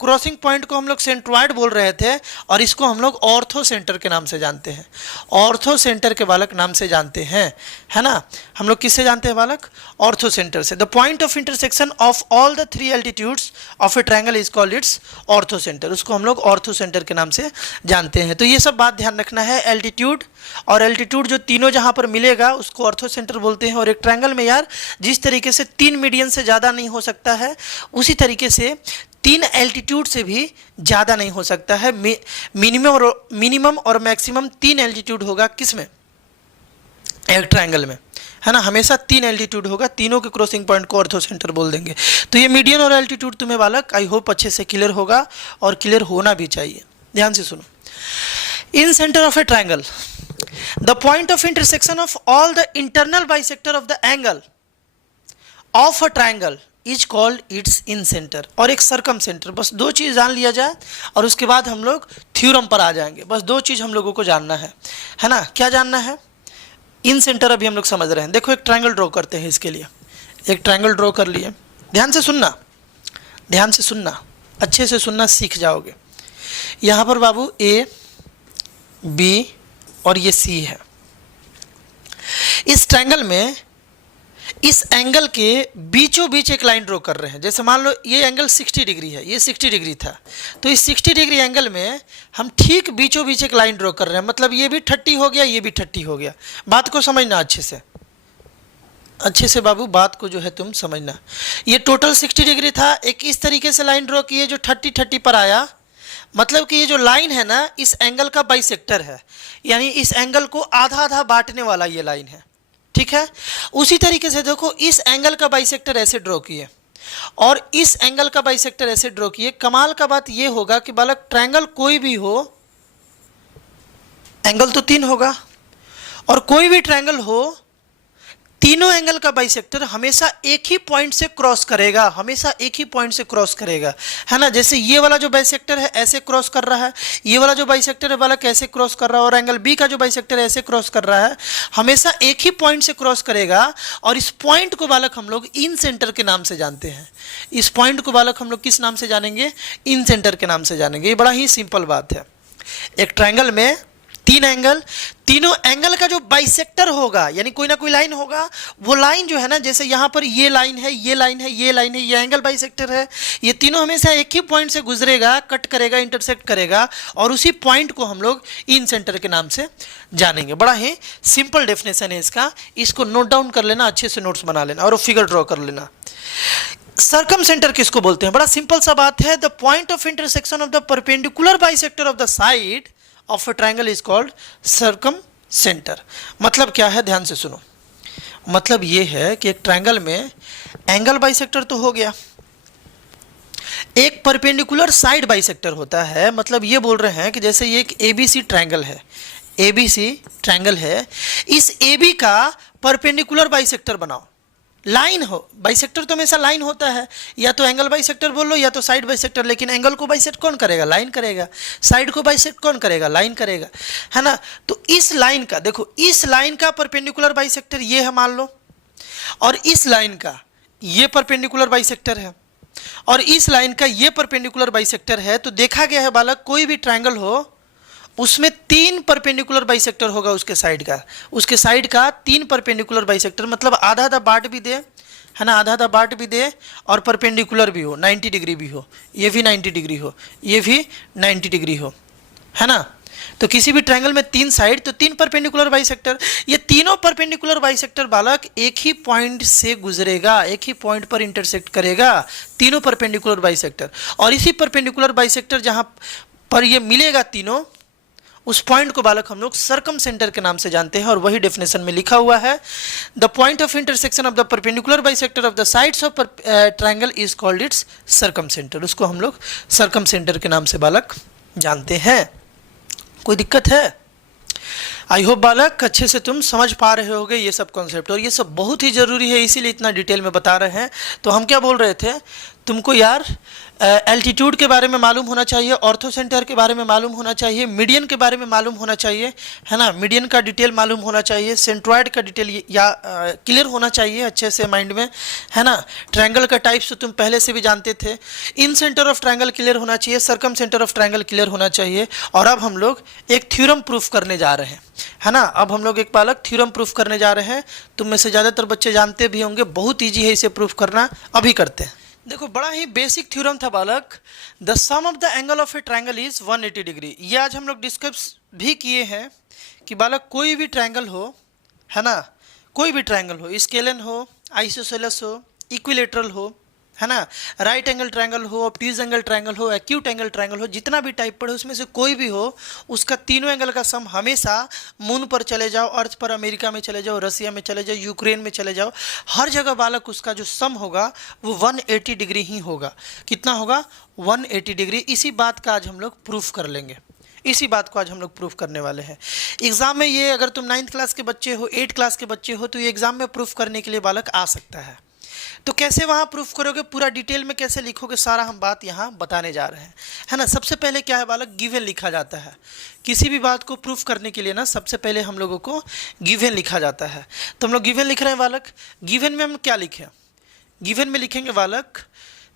क्रॉसिंग पॉइंट को हम लोग सेंट्रॉइड बोल रहे थे और इसको हम लोग ऑर्थो सेंटर के नाम से जानते हैं, ऑर्थो सेंटर के बालक नाम से जानते हैं, है ना। हम लोग किससे जानते हैं बालक? ऑर्थो सेंटर से। The point of intersection of all the three altitudes of a triangle is called it's ortho centre, उसको हम लोग ऑर्थो सेंटर के नाम से जानते हैं। तो ये सब बात ध्यान रखना है, एल्टीट्यूड और एल्टीट्यूड जो तीनों जहाँ पर मिलेगा उसको ऑर्थो सेंटर बोलते हैं। और एक ट्रायंगल में यार जिस तरीके से 3 मीडियन से ज़्यादा नहीं हो सकता है, उसी तरीके से 3 एल्टीट्यूड से भी ज़्यादा नहीं हो सकता है। मिनिमम और मैक्सिमम 3 एल्टीट्यूड होगा किसमें? एक ट्रायंगल में, है ना। हमेशा 3 एल्टीट्यूड होगा, तीनों के क्रॉसिंग पॉइंट को ऑर्थो सेंटर बोल देंगे। तो ये मीडियन और एल्टीट्यूड तुम्हें बालक आई होप अच्छे से क्लियर होगा और क्लियर होना भी चाहिए। ध्यान से सुनो। Incentre of a triangle the point of intersection of all the internal bisector of the angle of a triangle is called its incentre और एक सरकम सेंटर। बस 2 चीज़ जान लिया जाए और उसके बाद हम लोग थ्योरम पर आ जाएंगे। बस 2 चीज़ हम लोगों को जानना है ना। क्या जानना है? इन सेंटर अभी हम लोग समझ रहे हैं। देखो एक ट्रायंगल ड्रॉ करते हैं। इसके लिए एक ट्रायंगल ड्रॉ कर लिए। ध्यान से सुनना, ध्यान से सुनना, अच्छे से सुनना, सीख जाओगे। यहाँ पर बाबू A, B और ये C है। इस ट्रायंगल में इस एंगल के बीचों बीच एक लाइन ड्रॉ कर रहे हैं। जैसे मान लो ये एंगल 60 डिग्री है, ये 60 डिग्री था, तो इस 60 डिग्री एंगल में हम ठीक बीचों बीच एक लाइन ड्रॉ कर रहे हैं। मतलब ये भी 30 हो गया, ये भी 30 हो गया। बात को समझना अच्छे से, अच्छे से बाबू बात को जो है तुम समझना। ये टोटल 60 डिग्री था, एक इस तरीके से लाइन ड्रॉ किए जो 30 पर आया। मतलब कि ये जो लाइन है ना, इस एंगल का बाइसेक्टर है, यानी इस एंगल को आधा आधा बांटने वाला ये लाइन है, ठीक है। उसी तरीके से देखो इस एंगल का बाइसेक्टर ऐसे ड्रॉ किए और इस एंगल का बाइसेक्टर ऐसे ड्रॉ किए। कमाल का बात ये होगा कि बालक ट्रायंगल कोई भी हो, एंगल तो 3 होगा और कोई भी ट्रायंगल हो, तीनों एंगल का बाइसेक्टर हमेशा एक ही पॉइंट से क्रॉस करेगा, हमेशा एक ही पॉइंट से क्रॉस करेगा, है ना। जैसे ये वाला जो बाइसेक्टर है ऐसे क्रॉस कर रहा है, ये वाला जो बाइसेक्टर है वाला कैसे क्रॉस कर रहा है, और एंगल बी का जो बाइसेक्टर है ऐसे क्रॉस कर रहा है, हमेशा एक ही पॉइंट से क्रॉस करेगा। और इस पॉइंट को बालक हम लोग इन सेंटर के नाम से जानते हैं। इस पॉइंट को बालक हम लोग किस नाम से जानेंगे? इन सेंटर के नाम से जानेंगे। ये बड़ा ही सिंपल बात है। एक ट्रायंगल में 3 एंगल, तीनों एंगल का जो बाइसेक्टर होगा, यानी कोई ना कोई लाइन होगा, वो लाइन जो है ना, जैसे यहाँ पर ये लाइन है, ये लाइन है, ये लाइन है, ये एंगल बाइसेक्टर है, ये तीनों हमेशा एक ही पॉइंट से गुजरेगा, कट करेगा, इंटरसेक्ट करेगा और उसी पॉइंट को हम लोग इन सेंटर के नाम से जानेंगे। बड़ा ही सिंपल डेफिनेशन है इसका, इसको नोट डाउन कर लेना, अच्छे से नोट्स बना लेना और फिगर ड्रॉ कर लेना। सर्कम सेंटर किसको बोलते हैं? बड़ा सिंपल सा बात है। The point of intersection of the perpendicular bisector of the side of a triangle is called circum centre. मतलब क्या है? ध्यान से सुनो। मतलब ये है कि एक ट्रायंगल में एंगल बाइसेक्टर तो हो गया, एक परपेंडिकुलर साइड बाइसेक्टर होता है। मतलब ये बोल रहे हैं कि जैसे ये एक ABC ट्रायंगल है, ABC ट्रायंगल है, इस AB का परपेंडिकुलर बाइसेक्टर बनाओ। लाइन हो, बाइसेक्टर तो हमेशा लाइन होता है, या तो एंगल बाइसेक्टर बोल लो या तो साइड बाइसेक्टर, लेकिन एंगल को बाइसेक्ट कौन करेगा? लाइन करेगा। साइड को बाइसेक्ट कौन करेगा? लाइन करेगा, है ना। तो इस लाइन का देखो, इस लाइन का परपेंडिकुलर बाइसेक्टर ये है मान लो, और इस लाइन का ये परपेंडिकुलर बाइसेक्टर है, और इस लाइन का ये परपेंडिकुलर बाइसेक्टर है। तो देखा गया है बालक, कोई भी ट्रायंगल हो उसमें 3 परपेंडिकुलर बाइसेक्टर होगा, उसके साइड का 3 परपेंडिकुलर बाइसेक्टर। मतलब आधा आधा बांट भी दे, है ना, आधा आधा बांट भी दे और परपेंडिकुलर भी हो, 90 डिग्री भी हो, ये भी 90 डिग्री हो, ये भी 90 डिग्री हो, है ना। तो किसी भी ट्रायंगल में 3 साइड तो 3 परपेंडिकुलर बाइसेक्टर। ये तीनों परपेंडिकुलर बाइसेक्टर बालक एक ही पॉइंट से गुजरेगा, एक ही पॉइंट पर इंटरसेक्ट करेगा, तीनों परपेंडिकुलर बाइसेक्टर। और इसी परपेंडिकुलर बाइसेक्टर जहाँ पर ये मिलेगा तीनों, उस पॉइंट को बालक हम लोग सर्कम सेंटर के नाम से जानते हैं। और वही डेफिनेशन में लिखा हुआ है, the point of intersection of the perpendicular bisector of the sides of triangle is called it's circum centre. उसको हम लोग सर्कम सेंटर के नाम से बालक जानते हैं। कोई दिक्कत है? आई होप बालक अच्छे से तुम समझ पा रहे होगे ये सब कॉन्सेप्ट, और ये सब बहुत ही ज़रूरी है, इसीलिए इतना डिटेल में बता रहे हैं। तो हम क्या बोल रहे थे, तुमको यार एल्टीट्यूड के बारे में मालूम होना चाहिए, ऑर्थो सेंटर के बारे में मालूम होना चाहिए, मीडियन के बारे में मालूम होना चाहिए, है ना, मीडियन का डिटेल मालूम होना चाहिए, सेंट्रॉयड का डिटेल या क्लियर होना चाहिए अच्छे से माइंड में, है ना। ट्रायंगल का टाइप्स तो तुम पहले से भी जानते थे, इन सेंटर ऑफ ट्रायंगल क्लियर होना चाहिए, circum centre of triangle clear होना चाहिए। और अब हम लोग एक थ्योरम प्रूफ करने जा रहे हैं, है ना। अब हम लोग एक बालक थ्योरम प्रूफ करने जा रहे हैं, तुम में से ज़्यादातर बच्चे जानते भी होंगे, बहुत ईजी है इसे प्रूफ करना। अभी करते हैं। देखो बड़ा ही बेसिक थ्योरम था बालक, the sum of the angle of a triangle is 180 degree. ये आज हम लोग डिस्कस भी किए हैं कि बालक कोई भी ट्रायंगल हो, है ना, कोई भी ट्रायंगल हो, स्केलन हो, आइसोसेलेस हो, इक्विलेटरल हो, है ना, राइट एंगल ट्रायंगल हो, ऑब्ट्यूज एंगल ट्रायंगल हो, एक्यूट एंगल ट्रायंगल हो, जितना भी टाइप पढ़े उसमें से कोई भी हो, उसका तीनों एंगल का सम हमेशा मून पर चले जाओ, अर्थ पर, अमेरिका में चले जाओ, रसिया में चले जाओ, यूक्रेन में चले जाओ, हर जगह बालक उसका जो सम होगा वो 180 डिग्री ही होगा। कितना होगा? 180 डिग्री। इसी बात का आज हम लोग प्रूफ कर लेंगे, इसी बात को आज हम लोग प्रूफ करने वाले हैं। एग्जाम में ये, अगर तुम 9th क्लास के बच्चे हो, 8th क्लास के बच्चे हो, तो ये एग्जाम में प्रूफ करने के लिए बालक आ सकता है। तो कैसे वहाँ प्रूफ करोगे, पूरा डिटेल में कैसे लिखोगे, सारा हम बात यहाँ बताने जा रहे हैं, है ना। सबसे पहले क्या है बालक, गिवन लिखा जाता है। किसी भी बात को प्रूफ करने के लिए ना सबसे पहले हम लोगों को गिवन लिखा जाता है। तो हम लोग गिवन लिख रहे हैं बालक। गिवन में हम क्या लिखें? गिवन में लिखेंगे बालक,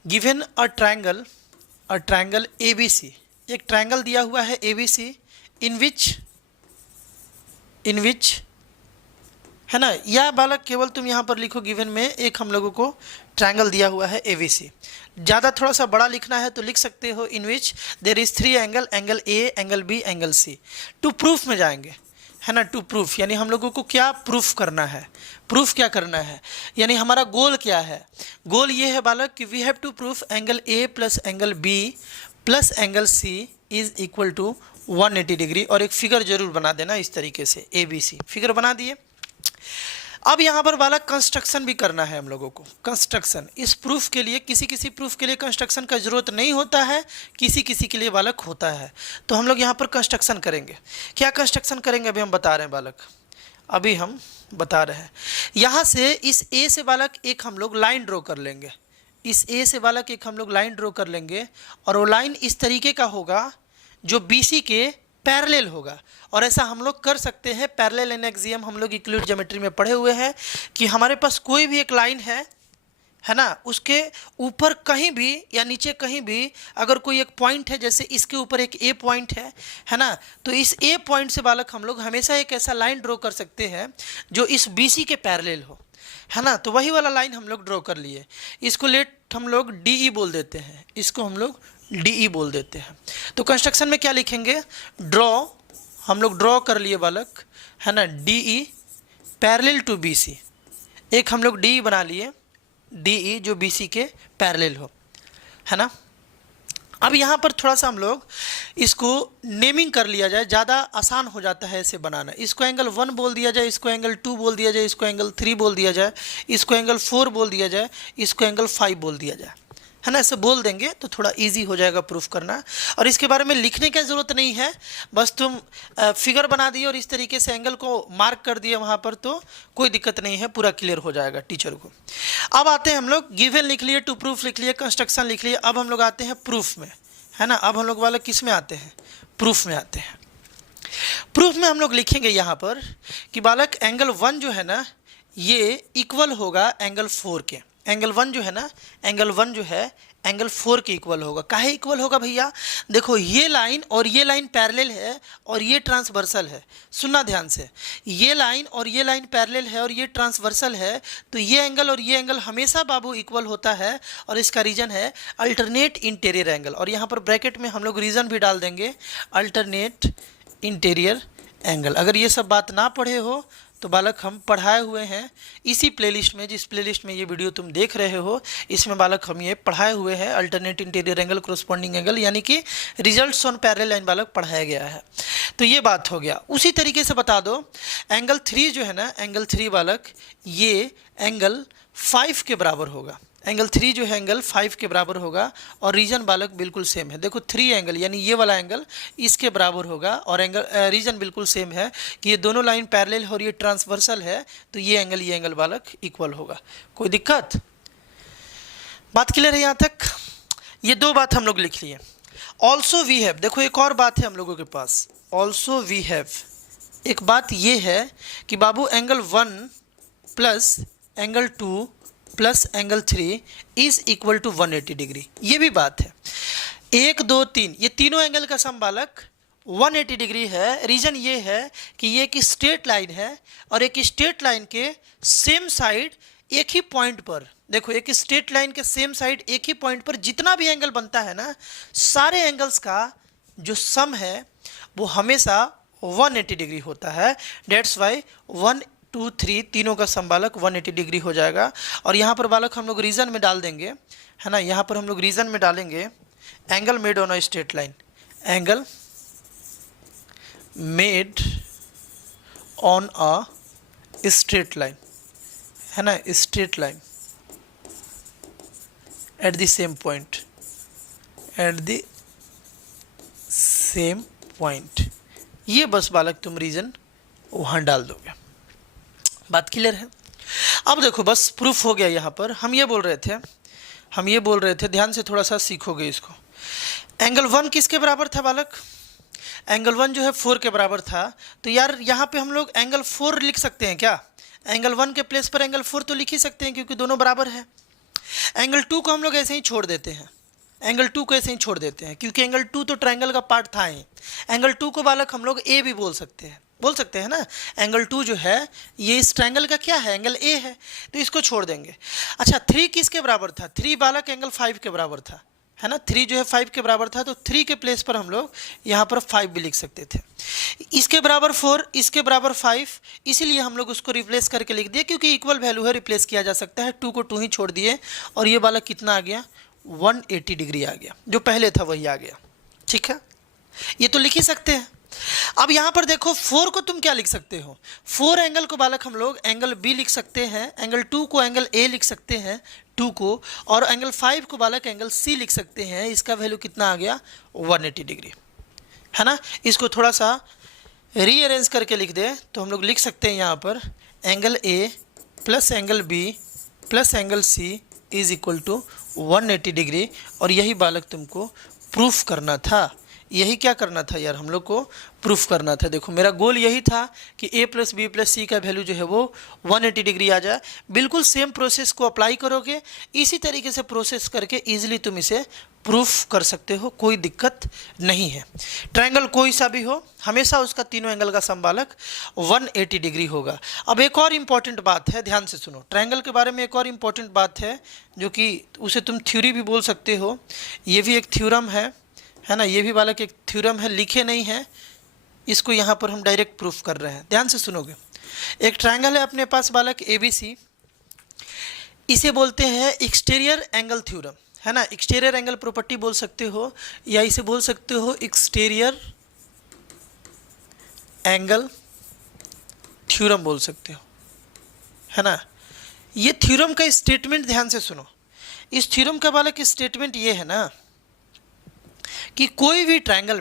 गिवन अ ट्रायंगल ABC। एक ट्रायंगल दिया हुआ है ABC, इन विच, है ना। या बालक केवल तुम यहाँ पर लिखो गिवन में एक हम लोगों को ट्रायंगल दिया हुआ है ABC। ज़्यादा थोड़ा सा बड़ा लिखना है तो लिख सकते हो, in which there is 3 angle, angle A, angle B, angle C। To proof में जाएंगे, है ना। टू प्रूफ यानी हम लोगों को क्या प्रूफ करना है, प्रूफ क्या करना है, यानी हमारा गोल क्या है। गोल ये है बालक कि we have to proof angle A plus angle B plus angle C is equal to 180 degree. और एक फिगर जरूर बना देना इस तरीके से, ABC फिगर बना दिए। अब यहाँ पर बालक कंस्ट्रक्शन भी करना है हम लोगों को। कंस्ट्रक्शन, इस प्रूफ के लिए, किसी किसी प्रूफ के लिए कंस्ट्रक्शन का जरूरत नहीं होता है, किसी किसी के लिए बालक होता है। तो हम लोग यहाँ पर कंस्ट्रक्शन करेंगे। क्या कंस्ट्रक्शन करेंगे अभी हम बता रहे हैं बालक, अभी हम बता रहे हैं। यहाँ से इस A से बालक एक हम लोग लाइन ड्रॉ कर लेंगे, इस A से बालक एक हम लोग लाइन ड्रॉ कर लेंगे, और वो लाइन इस तरीके का होगा जो BC के पैरेलल होगा। और ऐसा हम लोग कर सकते हैं, पैरेलल एंड एक्सियम हम लोग यूक्लिड ज्योमेट्री में पढ़े हुए हैं कि हमारे पास कोई भी एक लाइन है ना, उसके ऊपर कहीं भी या नीचे कहीं भी अगर कोई एक पॉइंट है, जैसे इसके ऊपर एक A पॉइंट है ना, तो इस A पॉइंट से बालक हम लोग हमेशा एक ऐसा लाइन ड्रॉ कर सकते हैं जो इस BC के पैरेलल हो, है ना। तो वही वाला लाइन हम लोग ड्रॉ कर लिए। इसको लेट हम लोग DE बोल देते हैं, इसको हम लोग DE बोल देते हैं। तो कंस्ट्रक्शन में क्या लिखेंगे, ड्रॉ, हम लोग ड्रॉ कर लिए बालक, है ना, DE पैरेलल टू BC। एक हम लोग DE बना लिए, DE जो BC के पैरेलल हो, है ना। अब यहाँ पर थोड़ा सा हम लोग इसको नेमिंग कर लिया जाए, ज़्यादा आसान हो जाता है इसे बनाना। इसको एंगल 1 बोल दिया जाए, इसको एंगल 2 बोल दिया जाए, इसको एंगल 3 बोल दिया जाए, इसको एंगल 4 बोल दिया जाए, इसको एंगल 5 बोल दिया जाए, है ना। ऐसे बोल देंगे तो थोड़ा इजी हो जाएगा प्रूफ करना। और इसके बारे में लिखने की ज़रूरत नहीं है, बस तुम फिगर बना दिए और इस तरीके से एंगल को मार्क कर दिए वहाँ पर, तो कोई दिक्कत नहीं है, पूरा क्लियर हो जाएगा टीचर को। अब आते हैं हम लोग, गिवन लिख लिए, टू प्रूफ लिख लिए, कंस्ट्रक्शन लिख लिए। अब हम लोग आते हैं प्रूफ में, है ना। अब हम लोग वाले किस में आते हैं, प्रूफ में आते हैं। प्रूफ में हम लोग लिखेंगे यहाँ पर कि बालक एंगल 1 जो है ना, ये इक्वल होगा एंगल 4 के। एंगल 1 जो है ना, एंगल 1 जो है एंगल 4 के इक्वल होगा। काहे इक्वल होगा भैया, देखो ये लाइन और ये लाइन पैरेलल है और ये ट्रांसवर्सल है। सुनना ध्यान से, ये लाइन और ये लाइन पैरेलल है और ये ट्रांसवर्सल है, तो ये एंगल और ये एंगल हमेशा बाबू इक्वल होता है। और इसका रीजन है अल्टरनेट इंटीरियर एंगल, और यहाँ पर ब्रैकेट में हम लोग रीजन भी डाल देंगे, अल्टरनेट इंटीरियर एंगल। अगर ये सब बात ना पढ़े हो तो बालक हम पढ़ाए हुए हैं इसी प्लेलिस्ट में, जिस प्लेलिस्ट में ये वीडियो तुम देख रहे हो, इसमें बालक हम ये पढ़ाए हुए हैं alternate interior angle, corresponding angle, यानी कि रिजल्ट्स ऑन पैरेलल लाइन बालक पढ़ाया गया है। तो ये बात हो गया। उसी तरीके से बता दो, एंगल 3 जो है ना, एंगल 3 बालक ये एंगल 5 के बराबर होगा, एंगल 3 जो है एंगल 5 के बराबर होगा, और रीजन बालक बिल्कुल सेम है। देखो 3 एंगल यानी ये वाला एंगल इसके बराबर होगा, और एंगल रीजन बिल्कुल सेम है कि ये दोनों लाइन पैरेलल है और ये ट्रांसवर्सल है, तो ये एंगल बालक इक्वल होगा। कोई दिक्कत? बात क्लियर है यहाँ तक? ये दो बात हम लोग लिख लिए। ऑल्सो वी हैव, देखो एक और बात है हम लोगों के पास, ऑल्सो वी हैव, एक बात ये है कि बाबू angle 1 plus angle 2 plus angle 3 is equal to 180 degree. ये भी बात है। 1 2 3 ये तीनों एंगल का सम बालक 180 डिग्री है। रीजन ये है कि ये एक स्ट्रेट लाइन है, और एक स्ट्रेट लाइन के सेम साइड एक ही पॉइंट पर, देखो एक स्ट्रेट लाइन के सेम साइड एक ही पॉइंट पर जितना भी एंगल बनता है ना, सारे एंगल्स का जो सम है वो हमेशा 180 डिग्री होता है। डेट्स वाई 1 2 3 तीनों का सम बालक 180 डिग्री हो जाएगा। और यहाँ पर बालक हम लोग रीजन में डाल देंगे, है ना, यहाँ पर हम लोग रीजन में डालेंगे angle made on a straight line, angle made on a straight line, है ना, straight line at the same point, at the same point. ये बस बालक तुम रीजन वहाँ डाल दोगे। बात क्लियर है? अब देखो बस प्रूफ हो गया। यहाँ पर हम ये बोल रहे थे, ध्यान से थोड़ा सा सीखोगे इसको। एंगल 1 किसके बराबर था बालक? एंगल 1 जो है 4 के बराबर था। तो यार यहाँ पे हम लोग एंगल 4 लिख सकते हैं क्या? एंगल 1 के प्लेस पर एंगल 4 तो लिख ही सकते हैं, क्योंकि दोनों बराबर है। एंगल 2 को हम लोग ऐसे ही छोड़ देते हैं, क्योंकि एंगल 2 तो ट्रायंगल का पार्ट था ही। एंगल 2 को बालक हम लोग ए भी बोल सकते हैं ना। एंगल 2 जो है ये इस ट्रायंगल का क्या है? एंगल ए है, तो इसको छोड़ देंगे। अच्छा 3 किसके बराबर था? 3 बालक एंगल 5 के बराबर था, है ना। 3 जो है 5 के बराबर था, तो 3 के प्लेस पर हम लोग यहाँ पर 5 भी लिख सकते थे। इसके बराबर 4, इसके बराबर 5, इसीलिए हम लोग उसको रिप्लेस करके लिख दिए, क्योंकि इक्वल वैल्यू है, रिप्लेस किया जा सकता है। 2 को 2 ही छोड़ दिए, और ये वाला कितना आ गया? 180 डिग्री आ गया, जो पहले था वही आ गया। ठीक है, ये तो लिख ही सकते हैं। अब यहाँ पर देखो 4 को तुम क्या लिख सकते हो? 4 एंगल को बालक हम लोग एंगल बी लिख सकते हैं, एंगल 2 को एंगल ए लिख सकते हैं 2 को, और एंगल 5 को बालक एंगल सी लिख सकते हैं। इसका वैल्यू कितना आ गया? 180 डिग्री, है ना। इसको थोड़ा सा रीअरेंज करके लिख दे तो हम लोग लिख सकते हैं यहाँ पर angle A plus angle B plus angle C is equal to 180 degree. और यही बालक तुमको प्रूफ करना था। यही क्या करना था यार? हम लोग को प्रूफ करना था। देखो मेरा गोल यही था कि a प्लस बी प्लस सी का वैल्यू जो है वो 180 डिग्री आ जाए। बिल्कुल सेम प्रोसेस को अप्लाई करोगे, इसी तरीके से प्रोसेस करके इजीली तुम इसे प्रूफ कर सकते हो, कोई दिक्कत नहीं है। ट्रायंगल कोई सा भी हो, हमेशा उसका तीनों एंगल का समबालक 180 डिग्री होगा। अब एक और इम्पॉर्टेंट बात है, ध्यान से सुनो। ट्रायंगल के बारे में एक और इम्पॉर्टेंट बात है, जो कि उसे तुम थ्योरी भी बोल सकते हो। ये भी एक थ्योरम है ना, ये भी बालक एक थ्योरम है, लिखे नहीं है इसको, यहाँ पर हम डायरेक्ट प्रूफ कर रहे हैं। ध्यान से सुनोगे। एक ट्रायंगल है अपने पास बालक ABC, इसे बोलते हैं एक्सटीरियर एंगल थ्योरम, है ना। एक्सटीरियर एंगल प्रॉपर्टी बोल सकते हो, या इसे बोल सकते हो एक्सटीरियर एंगल थ्योरम बोल सकते हो, है ना। ये थ्योरम का स्टेटमेंट ध्यान से सुनो। इस थ्योरम का बालक स्टेटमेंट ये है ना कि कोई भी ट्रायंगल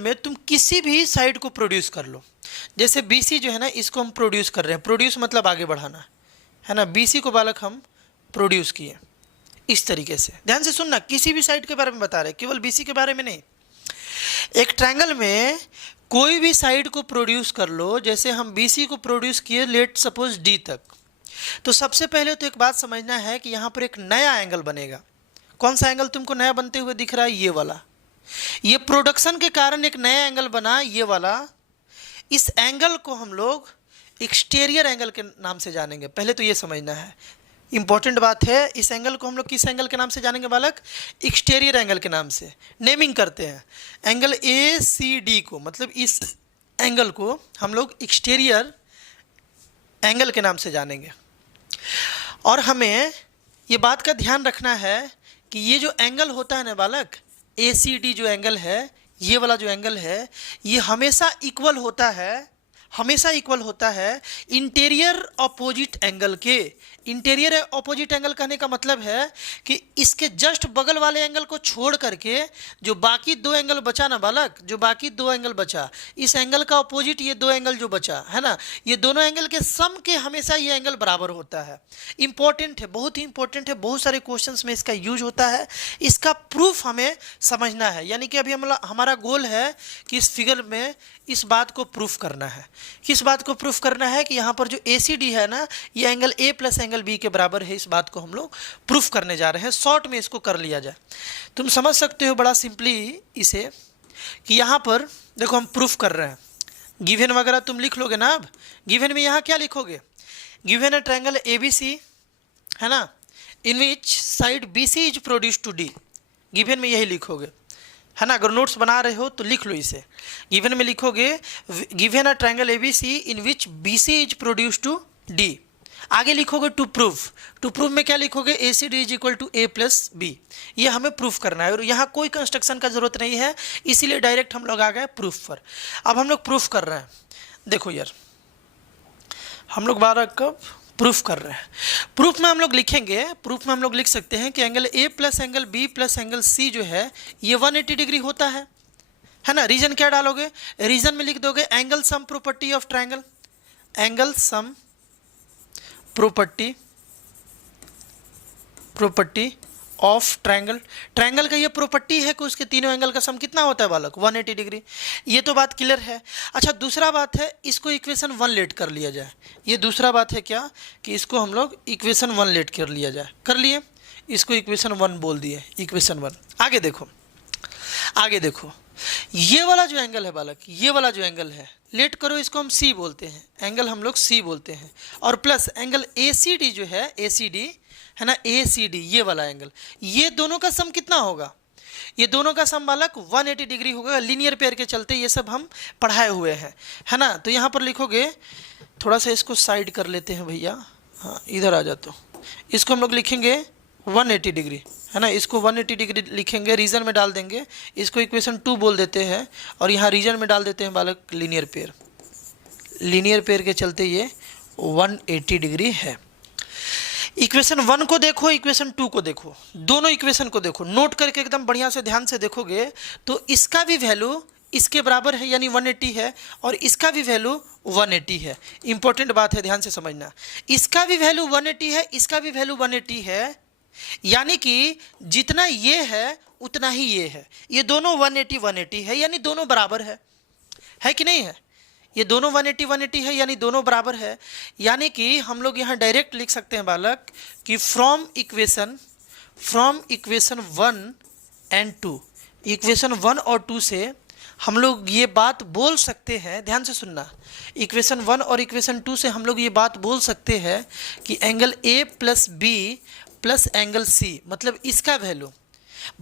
में तुम किसी भी साइड को प्रोड्यूस कर लो। जैसे BC जो है ना, इसको हम प्रोड्यूस कर रहे हैं, प्रोड्यूस मतलब आगे बढ़ाना, है ना। BC को बालक हम प्रोड्यूस किए इस तरीके से। ध्यान से सुनना, किसी भी साइड के बारे में बता रहे, केवल BC के बारे में नहीं। एक ट्रायंगल में कोई भी साइड को प्रोड्यूस कर लो, जैसे हम BC को प्रोड्यूस किए लेट सपोज D तक, तो सबसे पहले तो एक बात समझना है कि यहाँ पर एक नया एंगल बनेगा। कौन सा एंगल तुमको नया बनते हुए दिख रहा है? ये वाला। ये प्रोडक्शन के कारण एक नया एंगल बना, ये वाला। इस एंगल को हम लोग एक्सटीरियर एंगल के नाम से जानेंगे। पहले तो ये समझना है, इंपॉर्टेंट बात है। इस एंगल को हम लोग किस एंगल के नाम से जानेंगे बालक? एक्सटीरियर एंगल के नाम से नेमिंग करते हैं। एंगल ACD को, मतलब इस एंगल को हम लोग एक्सटीरियर एंगल के नाम से जानेंगे। और हमें ये बात का ध्यान रखना है कि ये जो एंगल होता है ना बालक, ACD जो एंगल है, ये वाला जो एंगल है, ये हमेशा इक्वल होता है हमेशा इक्वल होता है इंटीरियर ऑपोजिट एंगल के। इंटीरियर ऑपोजिट एंगल कहने का मतलब है कि इसके जस्ट बगल वाले एंगल को छोड़ करके जो बाकी दो एंगल बचा ना बालक, जो बाकी दो एंगल बचा, इस एंगल का ऑपोजिट ये दो एंगल जो बचा है ना, ये दोनों एंगल के सम के हमेशा ये एंगल बराबर होता है। इंपॉर्टेंट है, बहुत ही इंपॉर्टेंट है, बहुत सारे क्वेश्चंस में इसका यूज होता है। इसका प्रूफ हमें समझना है, यानी कि अभी हमारा गोल है कि इस फिगर में इस बात को प्रूफ करना है। किस बात को प्रूफ करना है कि यहाँ पर जो ACD है ना, ये angle A plus angle B के बराबर है। इस बात को हम लोग प्रूफ करने जा रहे हैं। शॉर्ट में इसको कर लिया जाए, तुम समझ सकते हो बड़ा सिंपली इसे, कि यहाँ पर देखो हम प्रूफ कर रहे हैं। गिवन वगैरह तुम लिख लोगे ना। अब गिवन में यहाँ क्या लिखोगे? गिवन है ट्रायंगल ABC है ना, in which side BC is produce to D। Given में यही लिखोगे है ना। अगर नोट्स बना रहे हो तो लिख लो इसे। गिवन में लिखोगे given a triangle ABC in which BC is produce to D। आगे लिखोगे टू प्रूफ। टू प्रूफ में क्या लिखोगे? ACD is equal to A plus B। ये हमें प्रूफ करना है और यहाँ कोई कंस्ट्रक्शन का जरूरत नहीं है, इसीलिए डायरेक्ट हम लोग आ गए प्रूफ पर। अब हम लोग प्रूफ कर रहे हैं। देखो यार, हम लोग 12 कब प्रूफ कर रहे हैं। प्रूफ में हम लोग लिखेंगे, प्रूफ में हम लोग लिख सकते हैं कि angle A plus angle B plus angle C जो है ये 180 डिग्री होता है ना। रीजन क्या डालोगे? रीजन में लिख दोगे angle sum property of triangle. Angle sum property of triangle. Triangle का ये प्रॉपर्टी है कि उसके तीनों एंगल का सम कितना होता है बालक? 180 डिग्री। ये तो बात क्लियर है। अच्छा, दूसरा बात है इसको इक्वेशन 1 लेट कर लिया जाए। ये दूसरा बात है क्या कि इसको हम लोग इक्वेशन 1 लेट कर लिया जाए। कर लिए, इसको इक्वेशन 1 बोल दिए, इक्वेशन 1। आगे देखो, आगे देखो, ये वाला जो एंगल है बालक, ये वाला जो एंगल है लेट करो, इसको हम C बोलते हैं, एंगल हम लोग C बोलते हैं। और प्लस एंगल ACD जो है, ACD है ना, ACD ये वाला एंगल, ये दोनों का सम कितना होगा? ये दोनों का सम बालक 180 डिग्री होगा। लीनियर पेयर के चलते ये सब हम पढ़ाए हुए हैं है ना। तो यहाँ पर लिखोगे, थोड़ा सा इसको साइड कर लेते हैं भैया, हाँ इधर आ जाते हो। इसको हम लोग लिखेंगे 180 डिग्री है ना, इसको 180 डिग्री लिखेंगे, रीजन में डाल देंगे, इसको इक्वेशन 2 बोल देते हैं और यहाँ रीजन में डाल देते हैं बालक लीनियर पेयर। लीनियर पेयर के चलते ये 180 डिग्री है। इक्वेशन 1 को देखो, इक्वेशन 2 को देखो, दोनों इक्वेशन को देखो, नोट करके एकदम बढ़िया से ध्यान से देखोगे तो इसका भी वैल्यू इसके बराबर है यानी 180 है, और इसका भी वैल्यू 180 है। इंपॉर्टेंट बात है, ध्यान से समझना। इसका भी वैल्यू 180 है, इसका भी वैल्यू 180 है, यानी कि जितना ये है उतना ही ये है। ये दोनों 180 है यानी दोनों बराबर है कि नहीं है? ये दोनों 180 है यानी दोनों बराबर है। यानी कि हम लोग यहाँ डायरेक्ट लिख सकते हैं बालक कि फ्रॉम इक्वेशन 1 एंड 2, इक्वेशन 1 और 2 से हम लोग ये बात बोल सकते हैं, ध्यान से सुनना, इक्वेशन 1 और इक्वेशन 2 से हम लोग ये बात बोल सकते हैं कि angle A plus B plus angle C, मतलब इसका वैल्यू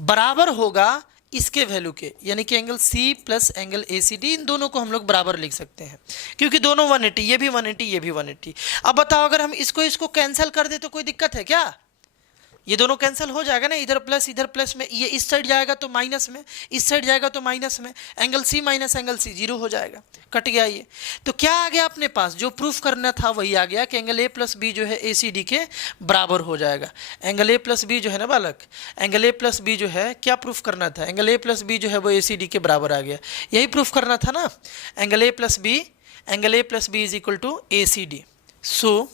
बराबर होगा इसके वैल्यू के, यानी कि angle C plus angle ACD, इन दोनों को हम लोग बराबर लिख सकते हैं क्योंकि दोनों 180, ये भी 180, ये भी 180। अब बताओ अगर हम इसको कैंसिल कर दे तो कोई दिक्कत है क्या? ये दोनों कैंसिल हो जाएगा ना, इधर प्लस में, ये इस साइड जाएगा तो माइनस में, इस साइड जाएगा तो माइनस में, angle C minus angle C 0 हो जाएगा, कट गया ये। तो क्या आ गया अपने पास? जो प्रूफ करना था वही आ गया कि एंगल A प्लस B जो है ACD के बराबर हो जाएगा। एंगल A प्लस B जो है ना बालक, एंगल A प्लस B जो है, क्या प्रूफ करना था? एंगल A प्लस B जो है वो ACD के बराबर आ गया, यही प्रूफ करना था ना। Angle A plus B is equal to ACD। So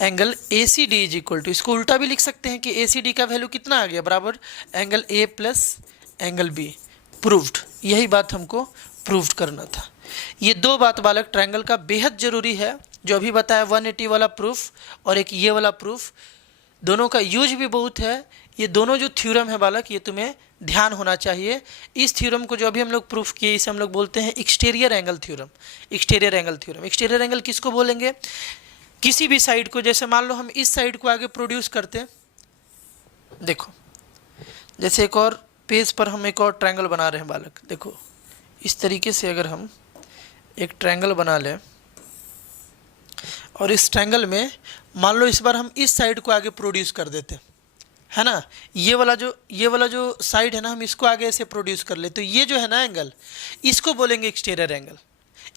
angle ACD is equal to, इसको उल्टा भी लिख सकते हैं कि ACD का वैल्यू कितना आ गया? बराबर angle A plus angle B। Proved, यही बात हमको प्रूव करना था। ये दो बात बालक ट्रायंगल का बेहद जरूरी है, जो अभी बताया 180 वाला प्रूफ और एक ये वाला प्रूफ, दोनों का यूज भी बहुत है। ये दोनों जो थ्योरम है बालक, ये तुम्हें ध्यान होना चाहिए। इस थ्योरम को जो अभी हम लोग प्रूफ किए, इसे हम लोग बोलते हैं exterior angle theorem. Exterior angle theorem, exterior angle किसको बोलेंगे? किसी भी साइड को, जैसे मान लो हम इस साइड को आगे प्रोड्यूस करते हैं, देखो जैसे एक और पेज पर हम एक और ट्रायंगल बना रहे हैं बालक, देखो इस तरीके से अगर हम एक ट्रायंगल बना लें और इस ट्रायंगल में मान लो इस बार हम इस साइड को आगे प्रोड्यूस कर देते हैं, है ना, ये वाला जो साइड है ना, हम इसको आगे ऐसे प्रोड्यूस कर ले, तो ये जो है ना एंगल, इसको बोलेंगे एक्सटीरियर एंगल।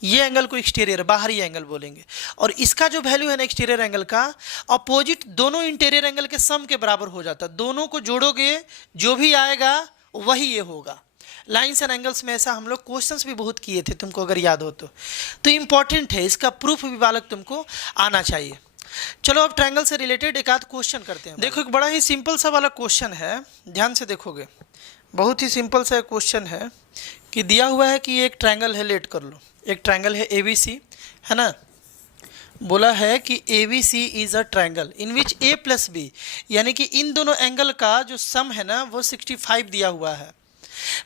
ये एंगल को एक्सटीरियर बाहरी एंगल बोलेंगे, और इसका जो वैल्यू है ना एक्सटीरियर एंगल का, अपोजिट दोनों इंटीरियर एंगल के सम के बराबर हो जाता है। दोनों को जोड़ोगे जो भी आएगा वही ये होगा। लाइन्स एंड एंगल्स में ऐसा हम लोग क्वेश्चंस भी बहुत किए थे, तुमको अगर याद हो तो इंपॉर्टेंट है, इसका प्रूफ भी बालक तुमको आना चाहिए। चलो अब ट्रायंगल से रिलेटेड एक आध क्वेश्चन करते हैं। देखो एक बड़ा ही सिंपल सा वाला क्वेश्चन है, ध्यान से देखोगे, बहुत ही सिंपल सा क्वेश्चन है कि दिया हुआ है कि एक ट्रायंगल है, लेट कर लो, एक ट्रायंगल है ABC, है ना। बोला है कि ABC is a triangle in which A plus B, यानी कि इन दोनों एंगल का जो सम है ना वो 65 दिया हुआ है।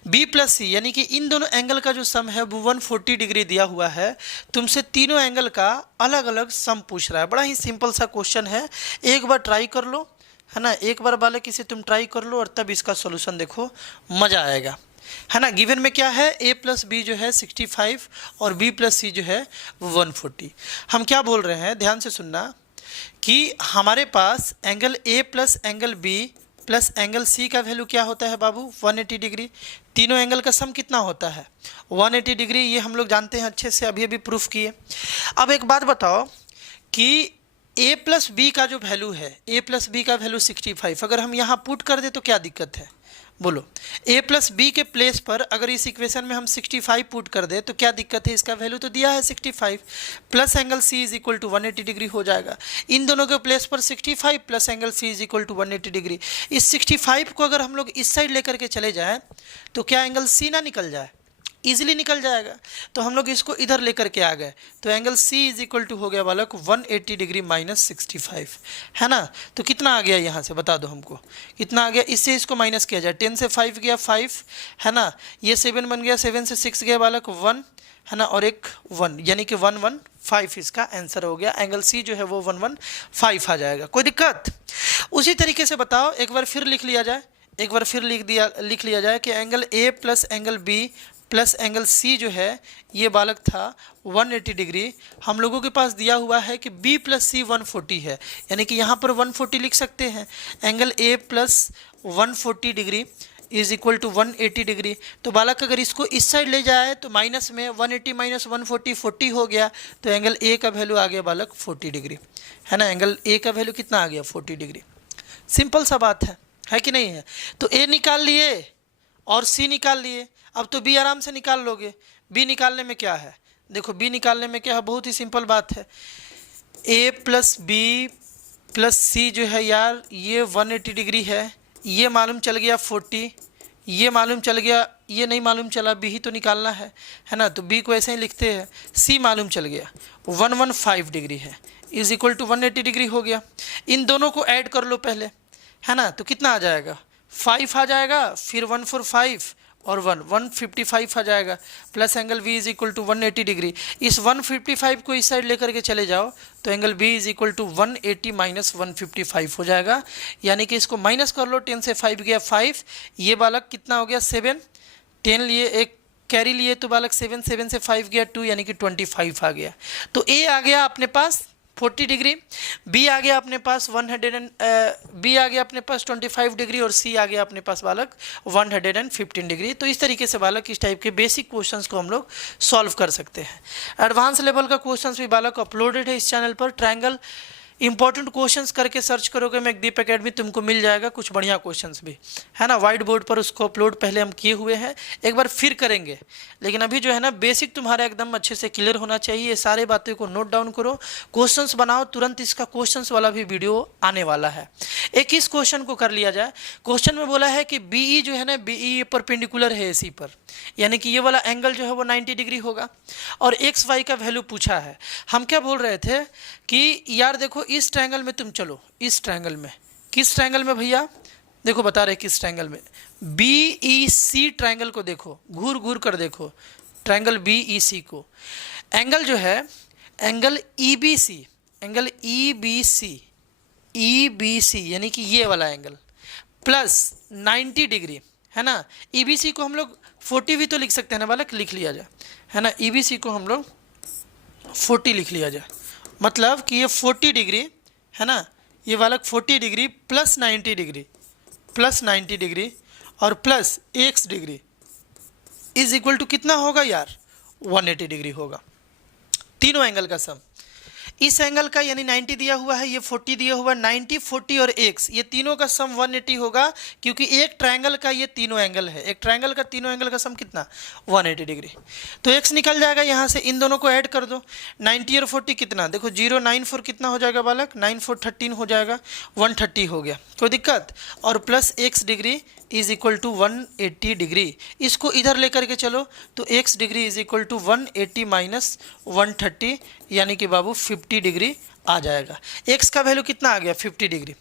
B प्लस C यानी कि इन दोनों एंगल का जो सम है वो 140 डिग्री दिया हुआ है। तुमसे तीनों एंगल का अलग अलग सम पूछ रहा है। बड़ा ही सिंपल सा क्वेश्चन है, एक बार ट्राई कर लो, है ना, एक बार बालक इसे तुम ट्राई कर लो और तब इसका सोल्यूशन देखो, मज़ा आएगा, है ना। गिवन में क्या है, A प्लस बी जो है 65 और B प्लस C जो है वो 140। हम क्या बोल रहे हैं, ध्यान से सुनना, कि हमारे पास angle A plus angle B plus angle C का वैल्यू क्या होता है बाबू, 180 डिग्री। तीनों एंगल का सम कितना होता है, 180 डिग्री, ये हम लोग जानते हैं अच्छे से, अभी अभी प्रूफ किए। अब एक बात बताओ कि A प्लस बी का जो वैल्यू है, A प्लस बी का वैल्यू 65, अगर हम यहाँ पुट कर दे तो क्या दिक्कत है, बोलो। A प्लस बी के प्लेस पर अगर इस इक्वेशन में हम 65 पुट कर दे तो क्या दिक्कत है, इसका वैल्यू तो दिया है 65, plus angle C is equal to 180 degree हो जाएगा। इन दोनों के प्लेस पर 65 plus angle C is equal to 180 degree. इस 65 को अगर हम लोग इस साइड लेकर के चले जाएं तो क्या एंगल C ना निकल जाए, ईजिली निकल जाएगा। तो हम लोग इसको इधर लेकर के आ गए, तो angle C is equal to हो गया बालक 180 डिग्री माइनस 65, है ना। तो कितना आ गया यहाँ से बता दो हमको, कितना आ गया, इससे इसको माइनस किया जाए, 10 से 5 गया 5, है ना, ये 7 बन गया, 7 से 6 गया बालक 1, है ना, और एक 1, यानी कि 115 इसका आंसर हो गया। एंगल C जो है वो 115 आ जाएगा। कोई दिक्कत? उसी तरीके से बताओ, एक बार फिर लिख लिया जाए, एक बार फिर लिख लिया जाए कि angle A plus angle B plus angle C जो है ये बालक था 180 डिग्री। हम लोगों के पास दिया हुआ है कि B प्लस C 140 है, यानी कि यहाँ पर 140 लिख सकते हैं। Angle A plus 140 degree is equal to 180 degree. तो बालक अगर इसको इस साइड ले जाए तो माइनस में 180 माइनस 140 40 हो गया, तो एंगल A का वैल्यू आ गया बालक 40 डिग्री, है ना। एंगल A का वैल्यू कितना आ गया, 40 डिग्री। सिंपल सा बात है कि नहीं है। तो A निकाल लिए और C निकाल लिए, अब तो B आराम से निकाल लोगे। B निकालने में क्या है, देखो B निकालने में क्या है, बहुत ही सिंपल बात है। A plus B plus C जो है यार ये 180 डिग्री है, ये मालूम चल गया 40, ये मालूम चल गया, ये नहीं मालूम चला, B ही तो निकालना है ना। तो B को ऐसे ही लिखते हैं, C मालूम चल गया 115 डिग्री है, इज इक्वल टू 180 डिग्री हो गया। इन दोनों को ऐड कर लो पहले, है ना। तो कितना आ जाएगा, 5 आ जाएगा, फिर 145 और 155 आ जाएगा, plus angle V is equal to 180 degree. इस 155 को इस साइड लेकर के चले जाओ तो angle B is equal to 180 minus 155 हो जाएगा, यानी कि इसको माइनस कर लो, 10 से 5 गया 5, ये बालक कितना हो गया 7, 10 लिए, एक कैरी लिए तो बालक 7, 7 से 5 गया 2, यानी कि 25 आ गया। तो A आ गया अपने पास 40 डिग्री, B आ गया अपने पास 25 डिग्री और C आ गया अपने पास बालक 115 डिग्री। तो इस तरीके से बालक इस टाइप के बेसिक क्वेश्चंस को हम लोग सॉल्व कर सकते हैं। एडवांस लेवल का क्वेश्चंस भी बालक अपलोडेड है इस चैनल पर। ट्रायंगल इंपॉर्टेंट क्वेश्चंस करके सर्च करोगे मैकदीप एकेडमी, तुमको मिल जाएगा कुछ बढ़िया क्वेश्चंस भी, है ना। वाइट बोर्ड पर उसको अपलोड पहले हम किए हुए हैं, एक बार फिर करेंगे, लेकिन अभी जो है ना बेसिक तुम्हारा एकदम अच्छे से क्लियर होना चाहिए। ये सारे बातें को नोट डाउन करो, क्वेश्चंस बनाओ, तुरंत इसका क्वेश्चंस वाला भी वीडियो आने वाला है। एक इस क्वेश्चन को कर लिया जाए। क्वेश्चन में बोला है कि BE जो है ना, BE परपेंडिकुलर है AC पर, यानी कि ये वाला एंगल जो है वो 90 डिग्री होगा, और XY का वैल्यू पूछा है। हम क्या बोल रहे थे कि यार देखो इस ट्रायंगल में तुम चलो, इस ट्रायंगल में, किस ट्रायंगल में भैया, देखो बता रहे किस ट्रायंगल में, BEC ट्रायंगल को देखो, घूर घूर कर देखो ट्रायंगल BEC को। एंगल जो है एंगल EBC, एंगल EBC यानी कि ये वाला एंगल प्लस 90 डिग्री, है ना। EBC को हम लोग 40 भी तो लिख सकते हैं ना बालक, लिख लिया जाए, है ना। EBC को हम लोग 40 लिख लिया जाए, मतलब कि ये 40 डिग्री, है ना, ये बालक 40 degree plus 90 degree, plus 90 degree और plus x degree is equal to कितना होगा यार, 180 डिग्री होगा। तीनों एंगल का सम, इस एंगल का यानी 90 दिया हुआ है, ये 40 दिया हुआ है, 90, 40 और x, ये तीनों का सम 180 होगा, क्योंकि एक ट्रायंगल का ये तीनों एंगल है, एक ट्रायंगल का तीनों एंगल का सम कितना, 180 डिग्री। तो x निकल जाएगा यहाँ से, इन दोनों को ऐड कर दो, 90 और 40 कितना, देखो 0 9 4 कितना हो जाएगा बालक, 9 4 13 हो जाएगा, 130 हो गया, कोई दिक्कत, और plus x degree is equal to 180 degree. इसको इधर लेकर के चलो तो x degree is equal to 180 minus 130, यानी कि बाबू 50 डिग्री आ जाएगा। x का वैल्यू कितना आ गया, 50 डिग्री।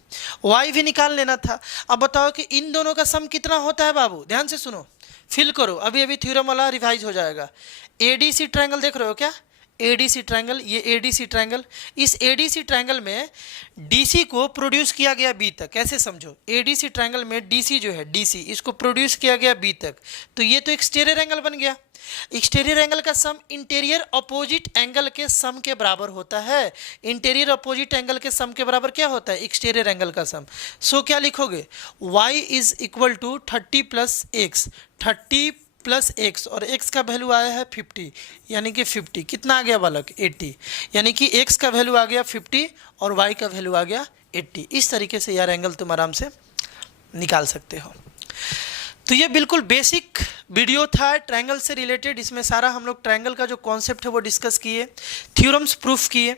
y भी निकाल लेना था। अब बताओ कि इन दोनों का सम कितना होता है बाबू, ध्यान से सुनो, फिल करो, अभी अभी थ्योरम वाला रिवाइज हो जाएगा। ADC ट्रायंगल देख रहे हो क्या, ADC ट्रायंगल, ये ADC ट्रायंगल, इस ADC ट्रायंगल में DC को प्रोड्यूस किया गया B तक, कैसे समझो, ADC ट्रायंगल में DC जो है DC, इसको प्रोड्यूस किया गया B तक, तो ये तो एक्सटीरियर एंगल बन गया। एक्सटीरियर एंगल का सम इंटीरियर अपोजिट एंगल के सम के बराबर होता है। इंटीरियर अपोजिट एंगल के सम के बराबर क्या होता है, एक्सटीरियर एंगल का सम। सो क्या लिखोगे, y is equal to 30 plus x, 30 plus x, और x का वैल्यू आया है 50, यानी कि 50 कितना आ गया बालक, 80, यानी कि x का वैल्यू आ गया 50 और y का वैल्यू आ गया 80। इस तरीके से यार एंगल तुम आराम से निकाल सकते हो। तो ये बिल्कुल बेसिक वीडियो था ट्रायंगल से रिलेटेड, इसमें सारा हम लोग ट्रायंगल का जो कॉन्सेप्ट है वो डिस्कस किए, थ्योरम्स प्रूफ किए,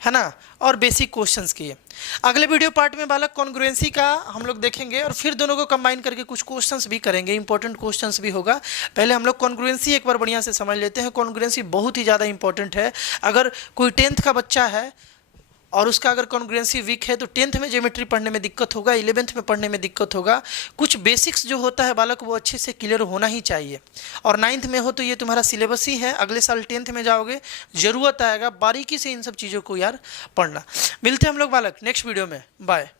है ना, और बेसिक क्वेश्चंस किए। अगले वीडियो पार्ट में बालक कॉन्ग्रुएंसी का हम लोग देखेंगे और फिर दोनों को कंबाइन करके कुछ क्वेश्चंस भी करेंगे, इंपॉर्टेंट क्वेश्चंस भी होगा। पहले हम लोग कॉन्ग्रुएंसी एक बार बढ़िया से समझ लेते हैं। कॉन्ग्रुएंसी बहुत ही ज़्यादा इंपॉर्टेंट है। अगर कोई 10th का बच्चा है और उसका अगर कॉन्ग्रुएंसी वीक है तो 10th में ज्योमेट्री पढ़ने में दिक्कत होगा, 11th में पढ़ने में दिक्कत होगा। कुछ बेसिक्स जो होता है बालक वो अच्छे से क्लियर होना ही चाहिए। और 9th में हो तो ये तुम्हारा सिलेबस ही है, अगले साल 10th में जाओगे ज़रूरत आएगा बारीकी से इन सब चीज़ों को यार पढ़ना। मिलते हैं हम लोग बालक नेक्स्ट वीडियो में, बाय।